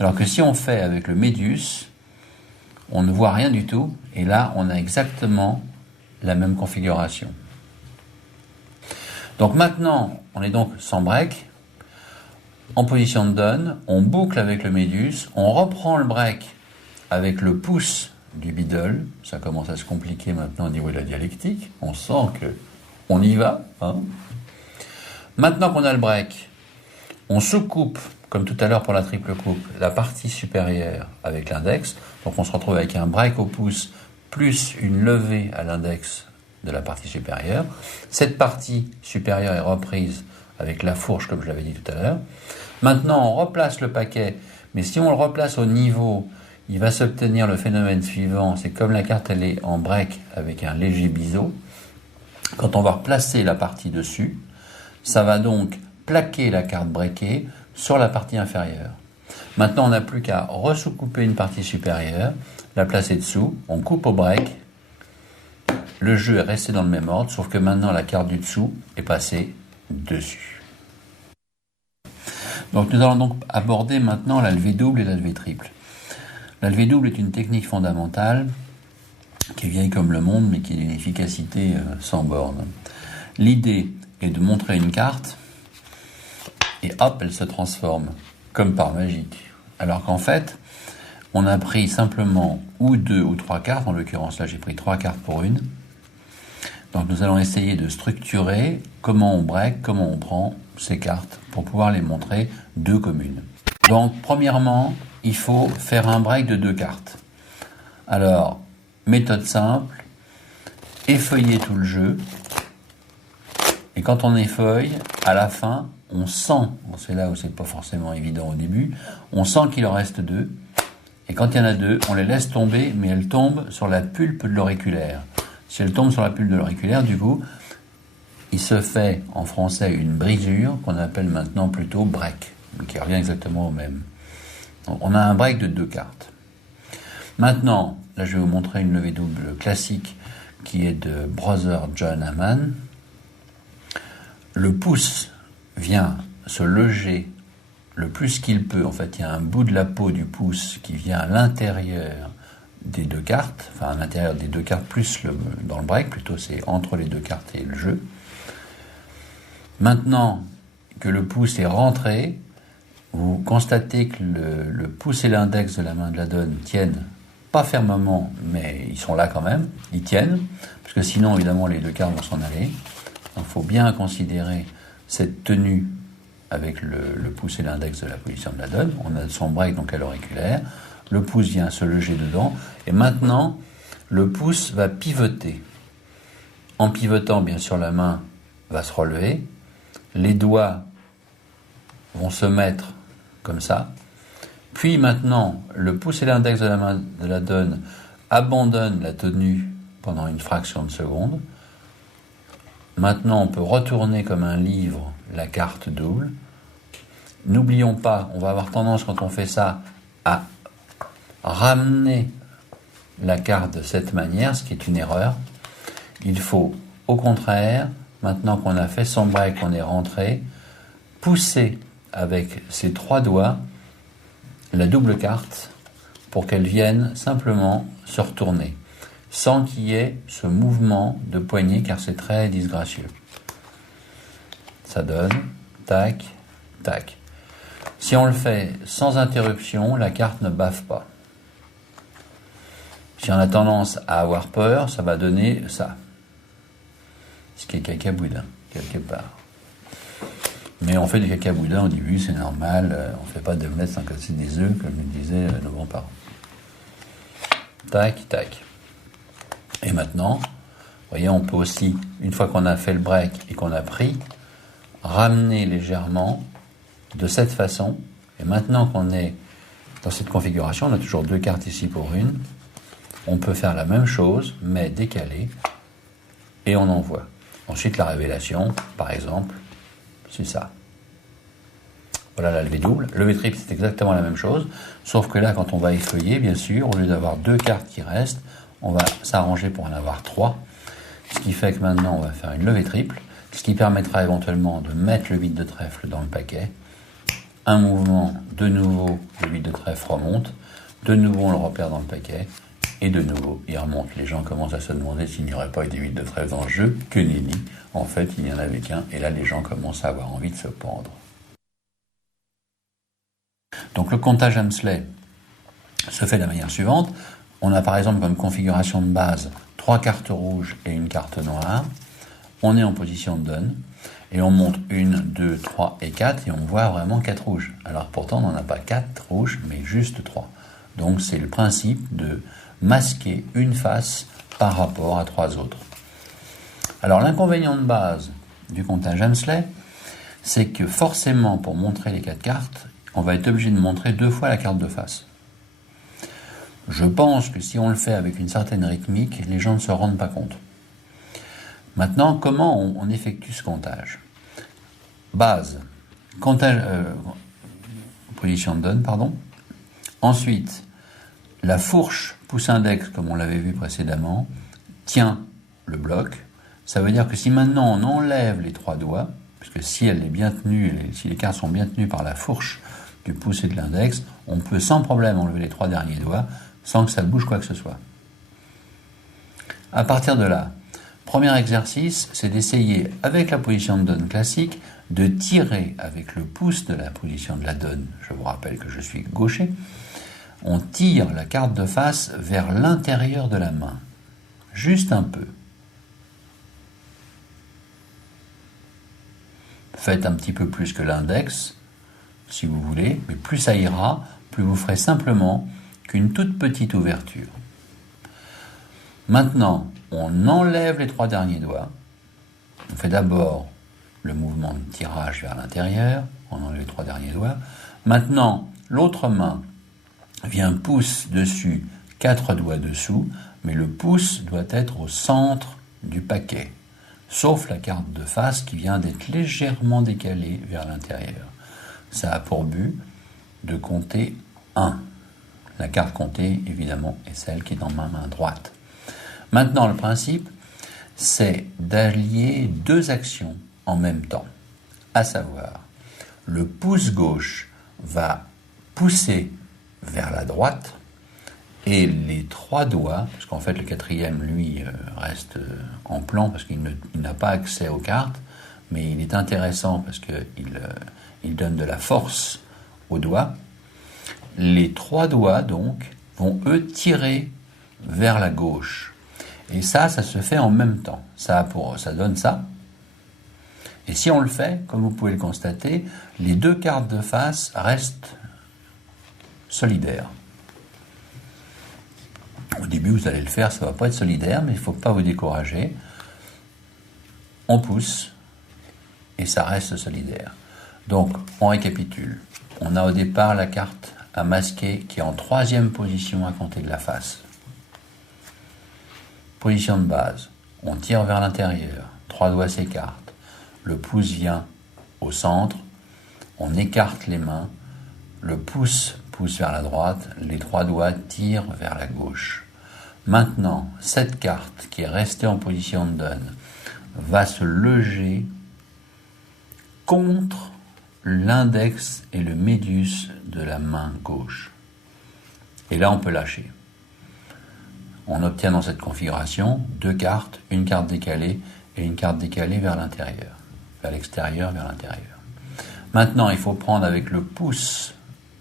alors que si on fait avec le médius, on ne voit rien du tout et là on a exactement la même configuration. Donc maintenant, on est donc sans break, en position de donne, on boucle avec le médius, on reprend le break avec le pouce du biddle, ça commence à se compliquer maintenant au niveau de la dialectique, on sent que on y va. Maintenant qu'on a le break, on sous-coupe, comme tout à l'heure pour la triple coupe, la partie supérieure avec l'index, donc on se retrouve avec un break au pouce plus une levée à l'index de la partie supérieure. Cette partie supérieure est reprise avec la fourche, comme je l'avais dit tout à l'heure. Maintenant, on replace le paquet, mais si on le replace au niveau, il va s'obtenir le phénomène suivant. C'est comme la carte, elle est en break avec un léger biseau. Quand on va replacer la partie dessus, ça va donc plaquer la carte breakée sur la partie inférieure. Maintenant, on n'a plus qu'à ressous-couper une partie supérieure, la placer dessous, on coupe au break. Le jeu est resté dans le même ordre, sauf que maintenant la carte du dessous est passée dessus. Donc nous allons donc aborder maintenant la levée double et la levée triple. La levée double est une technique fondamentale qui est vieille comme le monde mais qui a une efficacité sans borne. L'idée est de montrer une carte et hop, elle se transforme comme par magie. Alors qu'en fait, on a pris simplement ou deux ou trois cartes, en l'occurrence là j'ai pris trois cartes pour une. Donc nous allons essayer de structurer comment on break, comment on prend ces cartes pour pouvoir les montrer deux comme une. Donc premièrement, il faut faire un break de deux cartes. Alors, méthode simple, effeuiller tout le jeu. Et quand on effeuille, à la fin, on sent, c'est là où c'est pas forcément évident au début, on sent qu'il en reste deux. Et quand il y en a deux, on les laisse tomber, mais elles tombent sur la pulpe de l'auriculaire. Si elles tombent sur la pulpe de l'auriculaire, du coup, il se fait en français une brisure qu'on appelle maintenant plutôt break, mais qui revient exactement au même. Donc, on a un break de deux cartes. Maintenant, là je vais vous montrer une levée double classique qui est de Brother John Hammond. Le pouce vient se loger le plus qu'il peut. En fait, il y a un bout de la peau du pouce qui vient à l'intérieur des deux cartes, enfin à l'intérieur des deux cartes plus dans le break, plutôt c'est entre les deux cartes et le jeu. Maintenant que le pouce est rentré, vous constatez que le pouce et l'index de la main de la donne tiennent, pas fermement, mais ils sont là quand même, ils tiennent, parce que sinon évidemment les deux cartes vont s'en aller. Il faut bien considérer cette tenue avec le pouce et l'index de la position de la donne. On a son break donc à l'auriculaire, le pouce vient se loger dedans, et maintenant le pouce va pivoter. En pivotant, bien sûr, la main va se relever, les doigts vont se mettre comme ça, puis maintenant le pouce et l'index de la main de la donne abandonnent la tenue pendant une fraction de seconde. Maintenant on peut retourner comme un livre la carte double. N'oublions pas, on va avoir tendance quand on fait ça à ramener la carte de cette manière, ce qui est une erreur. Il faut, au contraire, maintenant qu'on a fait son break, qu'on est rentré, pousser avec ses 3 doigts la double carte pour qu'elle vienne simplement se retourner, sans qu'il y ait ce mouvement de poignet, car c'est très disgracieux. Ça donne tac, tac. Si on le fait sans interruption, la carte ne baffe pas. Si on a tendance à avoir peur, ça va donner ça. Ce qui est cacaboudin, quelque part. Mais on fait du cacaboudin au début, c'est normal. On ne fait pas d'omelette sans casser des œufs, comme nous disaient nos grands-parents. Tac, tac. Et maintenant, vous voyez, on peut aussi, une fois qu'on a fait le break et qu'on a pris, ramener légèrement de cette façon. Et maintenant qu'on est dans cette configuration, on a toujours 2 cartes ici pour une. On peut faire la même chose, mais décalée, et on envoie. Ensuite, la révélation, par exemple, c'est ça. Voilà la levée double. Levée triple, c'est exactement la même chose, sauf que là, quand on va effeuiller, bien sûr, au lieu d'avoir 2 cartes qui restent, on va s'arranger pour en avoir 3, ce qui fait que maintenant, on va faire une levée triple, ce qui permettra éventuellement de mettre le 8 de trèfle dans le paquet. Un mouvement, de nouveau, le 8 de trèfle remonte, de nouveau, on le repère dans le paquet, et de nouveau, il remonte. Les gens commencent à se demander s'il n'y aurait pas eu des 8 de trèfle dans le jeu. Que nenni. En fait, il n'y en avait qu'un, et là, les gens commencent à avoir envie de se pendre. Donc, le comptage Hemsley se fait de la manière suivante. On a par exemple comme configuration de base 3 cartes rouges et une carte noire. On est en position de donne, et on monte 1, 2, 3 et 4, et on voit vraiment 4 rouges. Alors pourtant, on n'en a pas 4 rouges, mais juste 3. Donc, c'est le principe de masquer une face par rapport à 3 autres. Alors l'inconvénient de base du comptage Hemsley, c'est que forcément pour montrer les 4 cartes, on va être obligé de montrer 2 fois la carte de face. Je pense que si on le fait avec une certaine rythmique, les gens ne se rendent pas compte. Maintenant, comment on effectue ce comptage ? Base, comptage, position de donne, pardon. Ensuite, la fourche pouce-index, comme on l'avait vu précédemment, tient le bloc. Ça veut dire que si maintenant on enlève les 3 doigts, puisque si elle est bien tenue, si les cartes sont bien tenues par la fourche du pouce et de l'index, on peut sans problème enlever les 3 derniers doigts sans que ça bouge quoi que ce soit. À partir de là, premier exercice, c'est d'essayer, avec la position de donne classique, de tirer avec le pouce de la position de la donne. Je vous rappelle que je suis gaucher. On tire la carte de face vers l'intérieur de la main, juste un peu. Faites un petit peu plus que l'index, si vous voulez, mais plus ça ira, plus vous ferez simplement qu'une toute petite ouverture. Maintenant, on enlève les 3 derniers doigts. On fait d'abord le mouvement de tirage vers l'intérieur, on enlève les 3 derniers doigts. Maintenant, l'autre main vient pouce dessus, 4 doigts dessous, mais le pouce doit être au centre du paquet, sauf la carte de face qui vient d'être légèrement décalée vers l'intérieur. Ça a pour but de compter 1. La carte comptée, évidemment, est celle qui est dans ma main droite. Maintenant, le principe, c'est d'allier 2 actions en même temps, à savoir, le pouce gauche va pousser vers la droite, et les 3 doigts, parce qu'en fait le 4e, lui, reste en plan parce qu'il n'a pas accès aux cartes, mais il est intéressant parce qu'il donne de la force aux doigts. Les 3 doigts, donc, vont eux tirer vers la gauche. Et ça se fait en même temps. Ça donne ça. Et si on le fait, comme vous pouvez le constater, les 2 cartes de face restent solidaires. Au début, vous allez le faire, ça ne va pas être solidaire, mais il ne faut pas vous décourager. On pousse et ça reste solidaire. Donc, on récapitule. On a au départ la carte à masquer qui est en 3e position à compter de la face. Position de base. On tire vers l'intérieur. 3 doigts s'écartent. Le pouce vient au centre. On écarte les mains. Le pouce pousse vers la droite. Les 3 doigts tirent vers la gauche. Maintenant, cette carte qui est restée en position de donne va se loger contre l'index et le médius de la main gauche. Et là, on peut lâcher. On obtient dans cette configuration 2 cartes, une carte décalée et une carte décalée vers l'intérieur, vers l'extérieur, vers l'intérieur. Maintenant, il faut prendre avec le pouce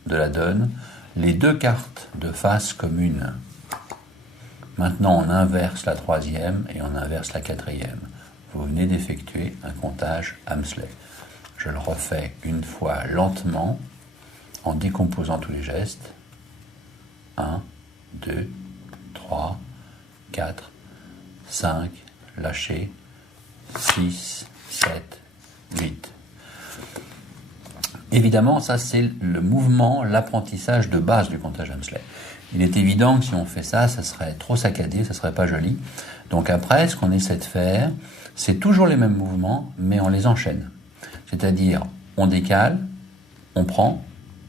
de la donne les 2 cartes de face commune. Maintenant, on inverse la 3e et on inverse la 4e. Vous venez d'effectuer un comptage Hamsley. Je le refais une fois lentement en décomposant tous les gestes. 1, 2, 3, 4, 5, lâcher, 6, 7, 8. Évidemment, ça c'est le mouvement, l'apprentissage de base du comptage Hamsley. Il est évident que si on fait ça, ça serait trop saccadé, ça serait pas joli. Donc après, ce qu'on essaie de faire, c'est toujours les mêmes mouvements, mais on les enchaîne. C'est-à-dire, on décale, on prend,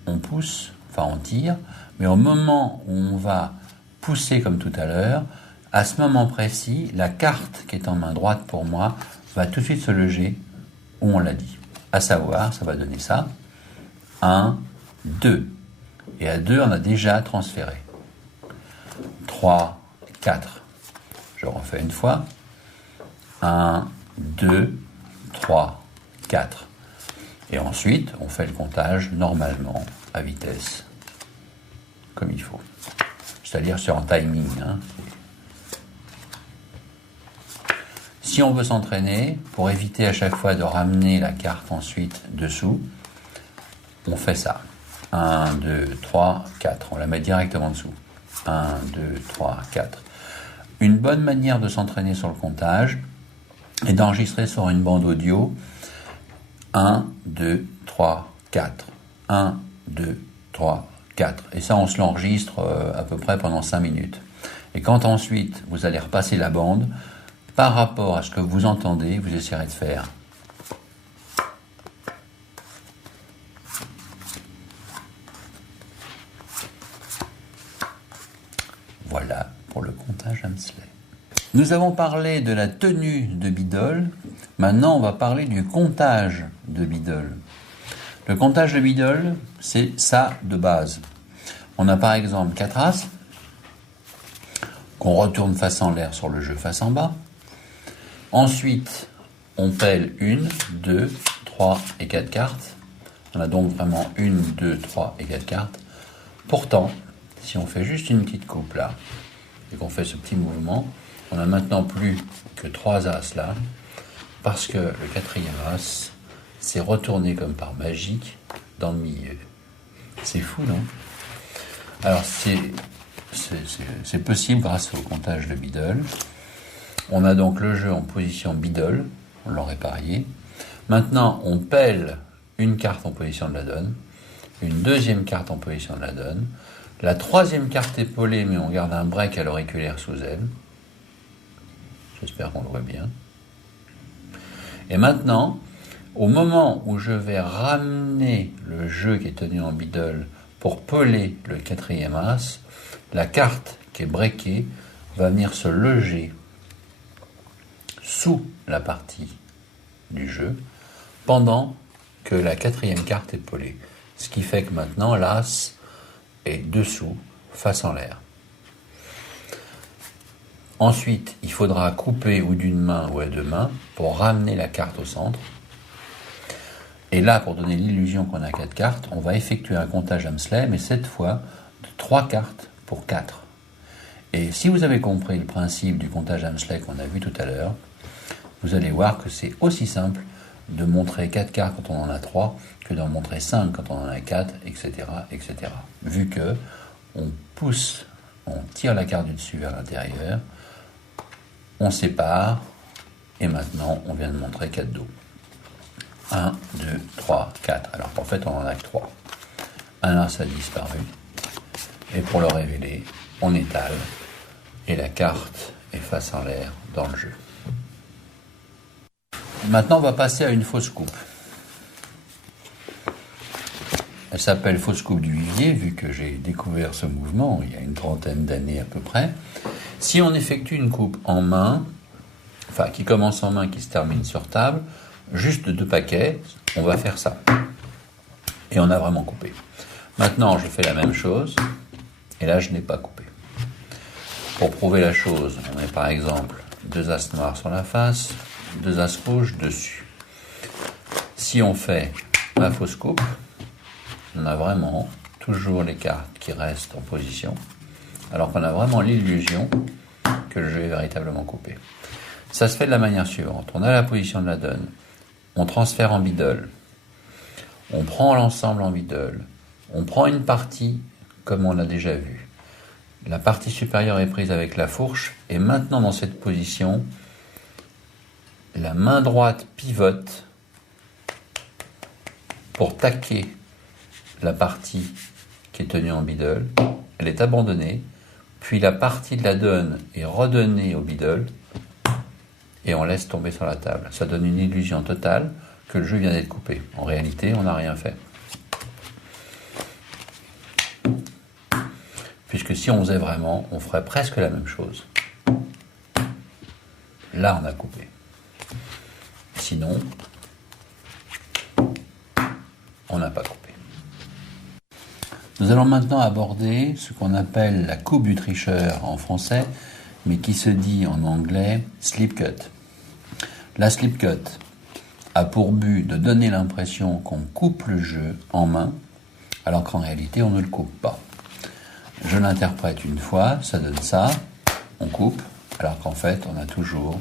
on pousse, enfin on tire, mais au moment où on va pousser comme tout à l'heure, à ce moment précis, la carte qui est en main droite pour moi va tout de suite se loger où on l'a dit. À savoir, ça va donner ça. 1, 2. Et à 2, on a déjà transféré. 3, 4. Je refais une fois. 1, 2, 3, 4. Et ensuite, on fait le comptage normalement à vitesse, comme il faut. C'est-à-dire sur un timing. Si on veut s'entraîner, pour éviter à chaque fois de ramener la carte ensuite dessous, on fait ça. 1, 2, 3, 4. On la met directement dessous. 1, 2, 3, 4. Une bonne manière de s'entraîner sur le comptage est d'enregistrer sur une bande audio 1, 2, 3, 4. 1, 2, 3, 4. Et ça, on se l'enregistre à peu près pendant 5 minutes. Et quand ensuite, vous allez repasser la bande, par rapport à ce que vous entendez, vous essayerez de faire. Voilà pour le comptage Hamsley. Nous avons parlé de la tenue de Biddle. Maintenant, on va parler du comptage de Biddle. Le comptage de Biddle, c'est ça de base. On a par exemple 4 As qu'on retourne face en l'air sur le jeu face en bas. Ensuite, on pèle 1, 2, 3 et 4 cartes. On a donc vraiment 1, 2, 3 et 4 cartes. Pourtant, si on fait juste une petite coupe là, et qu'on fait ce petit mouvement, on n'a maintenant plus que 3 As là, parce que le 4e As s'est retourné comme par magie dans le milieu. C'est fou, non? Alors, c'est possible grâce au comptage de Biddle. On a donc le jeu en position Biddle, on l'aurait parié. Maintenant, on pèle une carte en position de la donne, une deuxième carte en position de la donne, la troisième carte est pelée, mais on garde un break à l'auriculaire sous elle. J'espère qu'on le voit bien. Et maintenant, au moment où je vais ramener le jeu qui est tenu en Biddle pour peler le 4e As, la carte qui est breakée va venir se loger sous la partie du jeu pendant que la 4e carte est pelée. Ce qui fait que maintenant l'As est dessous, face en l'air. Ensuite, il faudra couper ou d'une main ou à 2 mains pour ramener la carte au centre. Et là, pour donner l'illusion qu'on a 4 cartes, on va effectuer un comptage Hamsley, mais cette fois de 3 cartes pour 4. Et si vous avez compris le principe du comptage Hamsley qu'on a vu tout à l'heure, vous allez voir que c'est aussi simple de montrer 4 cartes quand on en a 3 que d'en montrer 5 quand on en a 4, etc., etc. Vu que on pousse, on tire la carte du dessus vers l'intérieur, on sépare, et maintenant on vient de montrer 4 dos. 1, 2, 3, 4. Alors en fait on en a que 3. Un As a disparu, et pour le révéler, on étale, et la carte est face en l'air dans le jeu. Maintenant, on va passer à une fausse coupe. Elle s'appelle fausse coupe du vivier, vu que j'ai découvert ce mouvement il y a une trentaine d'années à peu près. Si on effectue une coupe en main, enfin qui commence en main, qui se termine sur table, juste 2 paquets, on va faire ça. Et on a vraiment coupé. Maintenant, je fais la même chose, et là je n'ai pas coupé. Pour prouver la chose, on met par exemple 2 as noirs sur la face, 2 as rouges dessus. Si on fait la fausse coupe, on a vraiment toujours les cartes qui restent en position, alors qu'on a vraiment l'illusion que le jeu est véritablement coupé. Ça se fait de la manière suivante. On a la position de la donne, on transfère en biddle, on prend l'ensemble en biddle, on prend une partie comme on a déjà vu. La partie supérieure est prise avec la fourche, et maintenant dans cette position, la main droite pivote pour taquer la partie qui est tenue en biddle. Elle est abandonnée, puis la partie de la donne est redonnée au biddle, et on laisse tomber sur la table. Ça donne une illusion totale que le jeu vient d'être coupé. En réalité, on n'a rien fait. Puisque si on faisait vraiment, on ferait presque la même chose. Là, on a coupé. Sinon, on n'a pas coupé. Nous allons maintenant aborder ce qu'on appelle la coupe du tricheur en français, mais qui se dit en anglais slip cut. La slip cut a pour but de donner l'impression qu'on coupe le jeu en main, alors qu'en réalité on ne le coupe pas. Je l'interprète une fois, ça donne ça, on coupe, alors qu'en fait on a toujours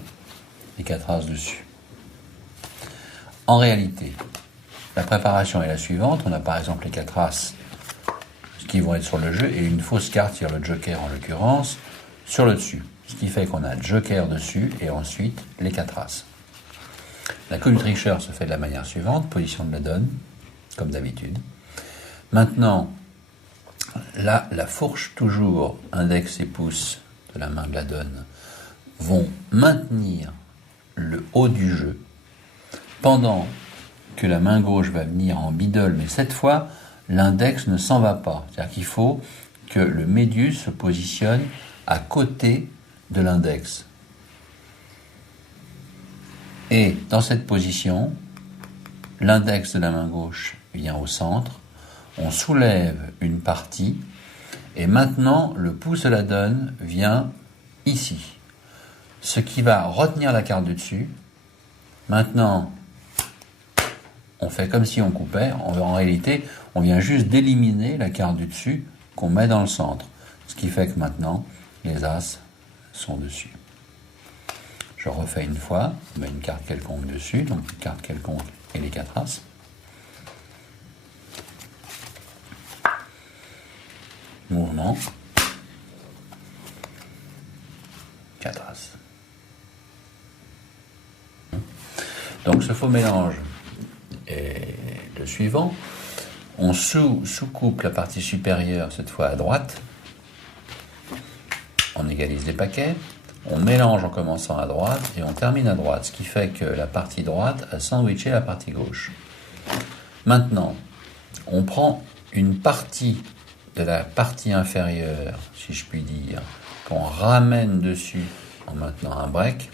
les 4 as dessus. En réalité, la préparation est la suivante. On a par exemple les 4 as qui vont être sur le jeu et une fausse carte sur le joker en l'occurrence sur le dessus. Ce qui fait qu'on a le joker dessus et ensuite les 4 as. La coupe du tricheur se fait de la manière suivante, position de la donne, comme d'habitude. Maintenant, là, la fourche toujours, index et pouce de la main de la donne, vont maintenir le haut du jeu pendant que la main gauche va venir en biddle, mais cette fois, l'index ne s'en va pas. C'est-à-dire qu'il faut que le médius se positionne à côté de l'index. Et dans cette position, l'index de la main gauche vient au centre, on soulève une partie, et maintenant le pouce de la donne vient ici. Ce qui va retenir la carte du dessus. Maintenant, on fait comme si on coupait. En réalité, on vient juste d'éliminer la carte du dessus qu'on met dans le centre. Ce qui fait que maintenant, les as sont dessus. Je refais une fois, on met une carte quelconque dessus, donc une carte quelconque et les 4 as. Mouvement. 4 as. Donc ce faux mélange est le suivant. On sous-coupe la partie supérieure, cette fois à droite. On égalise les paquets. On mélange en commençant à droite et on termine à droite, ce qui fait que la partie droite a sandwiché la partie gauche. Maintenant, on prend une partie de la partie inférieure, si je puis dire, qu'on ramène dessus en maintenant un break.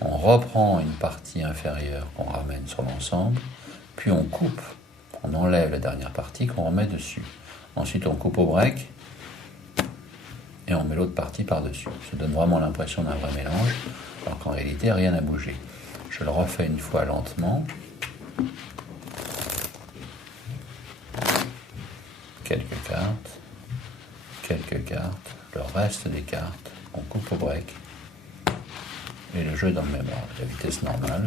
On reprend une partie inférieure qu'on ramène sur l'ensemble, puis on coupe, on enlève la dernière partie qu'on remet dessus. Ensuite, on coupe au break et on met l'autre partie par-dessus. Ça donne vraiment l'impression d'un vrai mélange, alors qu'en réalité, rien n'a bougé. Je le refais une fois lentement. Quelques cartes, le reste des cartes, on coupe au break. Et le jeu est dans le même ordre, la vitesse normale.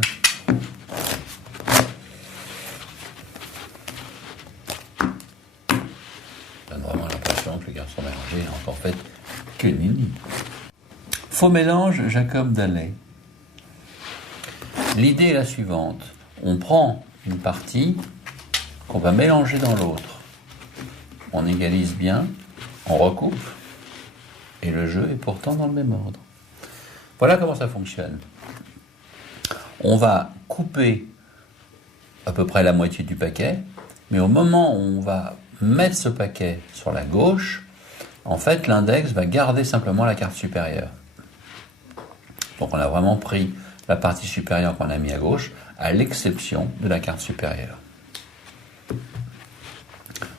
Ça donne vraiment l'impression que les cartes sont mélangées, et en fait que nenni. Faux mélange, Jacob Dallet. L'idée est la suivante. On prend une partie qu'on va mélanger dans l'autre. On égalise bien, on recoupe, et le jeu est pourtant dans le même ordre. Voilà comment ça fonctionne. On va couper à peu près la moitié du paquet, mais au moment où on va mettre ce paquet sur la gauche, En fait, l'index va garder simplement la carte supérieure. Donc on a vraiment pris la partie supérieure qu'on a mis à gauche, à l'exception de la carte supérieure.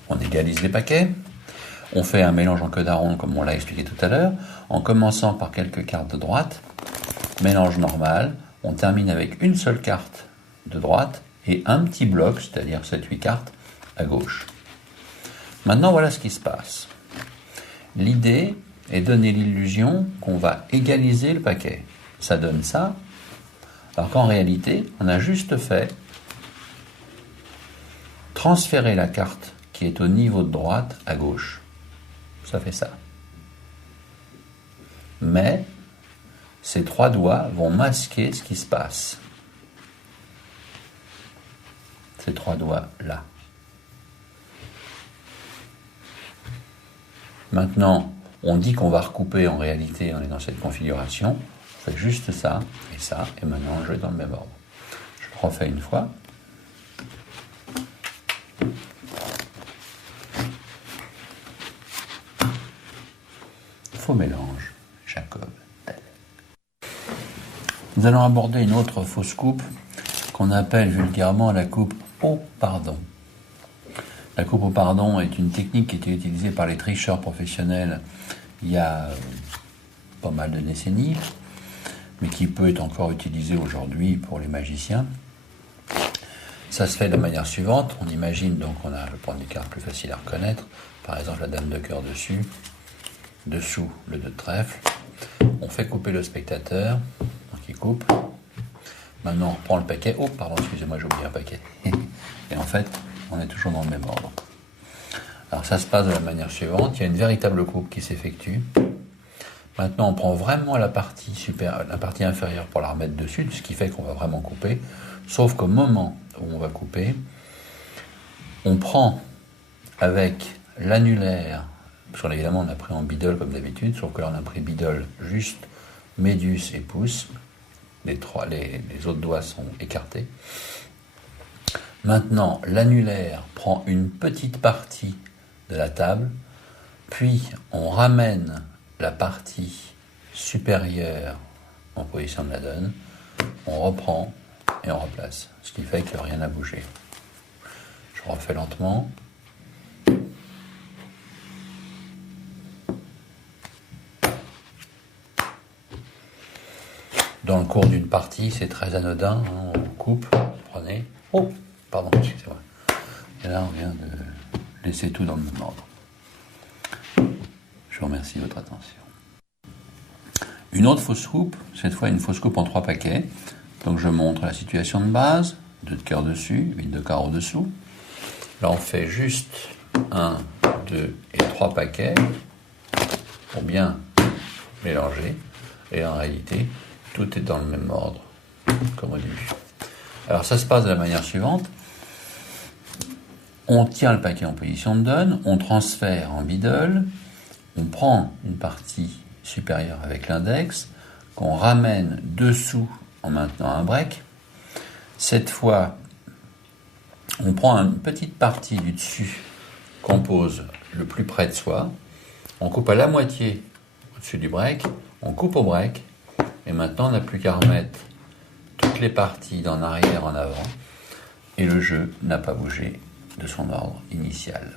On égalise les paquets. On fait un mélange en queue d'aronde comme on l'a expliqué tout à l'heure, en commençant par quelques cartes de droite. Mélange normal. On termine avec une seule carte de droite et un petit bloc, c'est-à-dire 7-8 cartes, à gauche. Maintenant, voilà ce qui se passe. L'idée est de donner l'illusion qu'on va égaliser le paquet. Ça donne ça, alors qu'en réalité, on a juste fait transférer la carte qui est au niveau de droite à gauche. Ça fait ça. Mais ces 3 doigts vont masquer ce qui se passe. Ces 3 doigts là. Maintenant, on dit qu'on va recouper, en réalité, on est dans cette configuration. On fait juste ça, et maintenant je vais dans le même ordre. Je le refais une fois. Faux mélange, Jacob. Nous allons aborder une autre fausse coupe qu'on appelle vulgairement la coupe au pardon. La coupe au pardon est une technique qui était utilisée par les tricheurs professionnels il y a pas mal de décennies, mais qui peut être encore utilisée aujourd'hui pour les magiciens. Ça se fait de la manière suivante. On imagine donc on a, je prends des cartes plus faciles à reconnaître, par exemple la dame de cœur dessus, dessous le 2 de trèfle. On fait couper le spectateur, donc il coupe. Maintenant on reprend le paquet. Oh pardon, excusez-moi, j'ai oublié un paquet. Et en fait, on est toujours dans le même ordre. Alors ça se passe de la manière suivante. Il y a une véritable coupe qui s'effectue. Maintenant, on prend vraiment la partie inférieure pour la remettre dessus, ce qui fait qu'on va vraiment couper. Sauf qu'au moment où on va couper, on prend avec l'annulaire, parce qu'évidemment on a pris en bidole comme d'habitude, sauf que là on a pris bidole juste médius et pouce. Les autres doigts sont écartés. Maintenant, l'annulaire prend une petite partie de la table, puis on ramène la partie supérieure en position de la donne, on reprend et on replace, ce qui fait que rien n'a bougé. Je refais lentement. Dans le cours d'une partie, c'est très anodin, hein, on coupe, prenez. Oh, pardon, excusez-moi. Et là, on vient de laisser tout dans le même ordre. Je vous remercie de votre attention. Une autre fausse coupe, cette fois une fausse coupe en 3 paquets. Donc je montre la situation de base, 2 de cœur dessus, 8 de carreau dessous. Là, on fait juste 1, 2 et 3 paquets pour bien mélanger. Et en réalité, tout est dans le même ordre, comme au début. Alors ça se passe de la manière suivante. On tient le paquet en position de donne, on transfère en bidole, on prend une partie supérieure avec l'index, qu'on ramène dessous en maintenant un break. Cette fois, on prend une petite partie du dessus qu'on pose le plus près de soi, on coupe à la moitié au-dessus du break, on coupe au break, et maintenant on n'a plus qu'à remettre toutes les parties d'en arrière en avant, et le jeu n'a pas bougé de son ordre initial.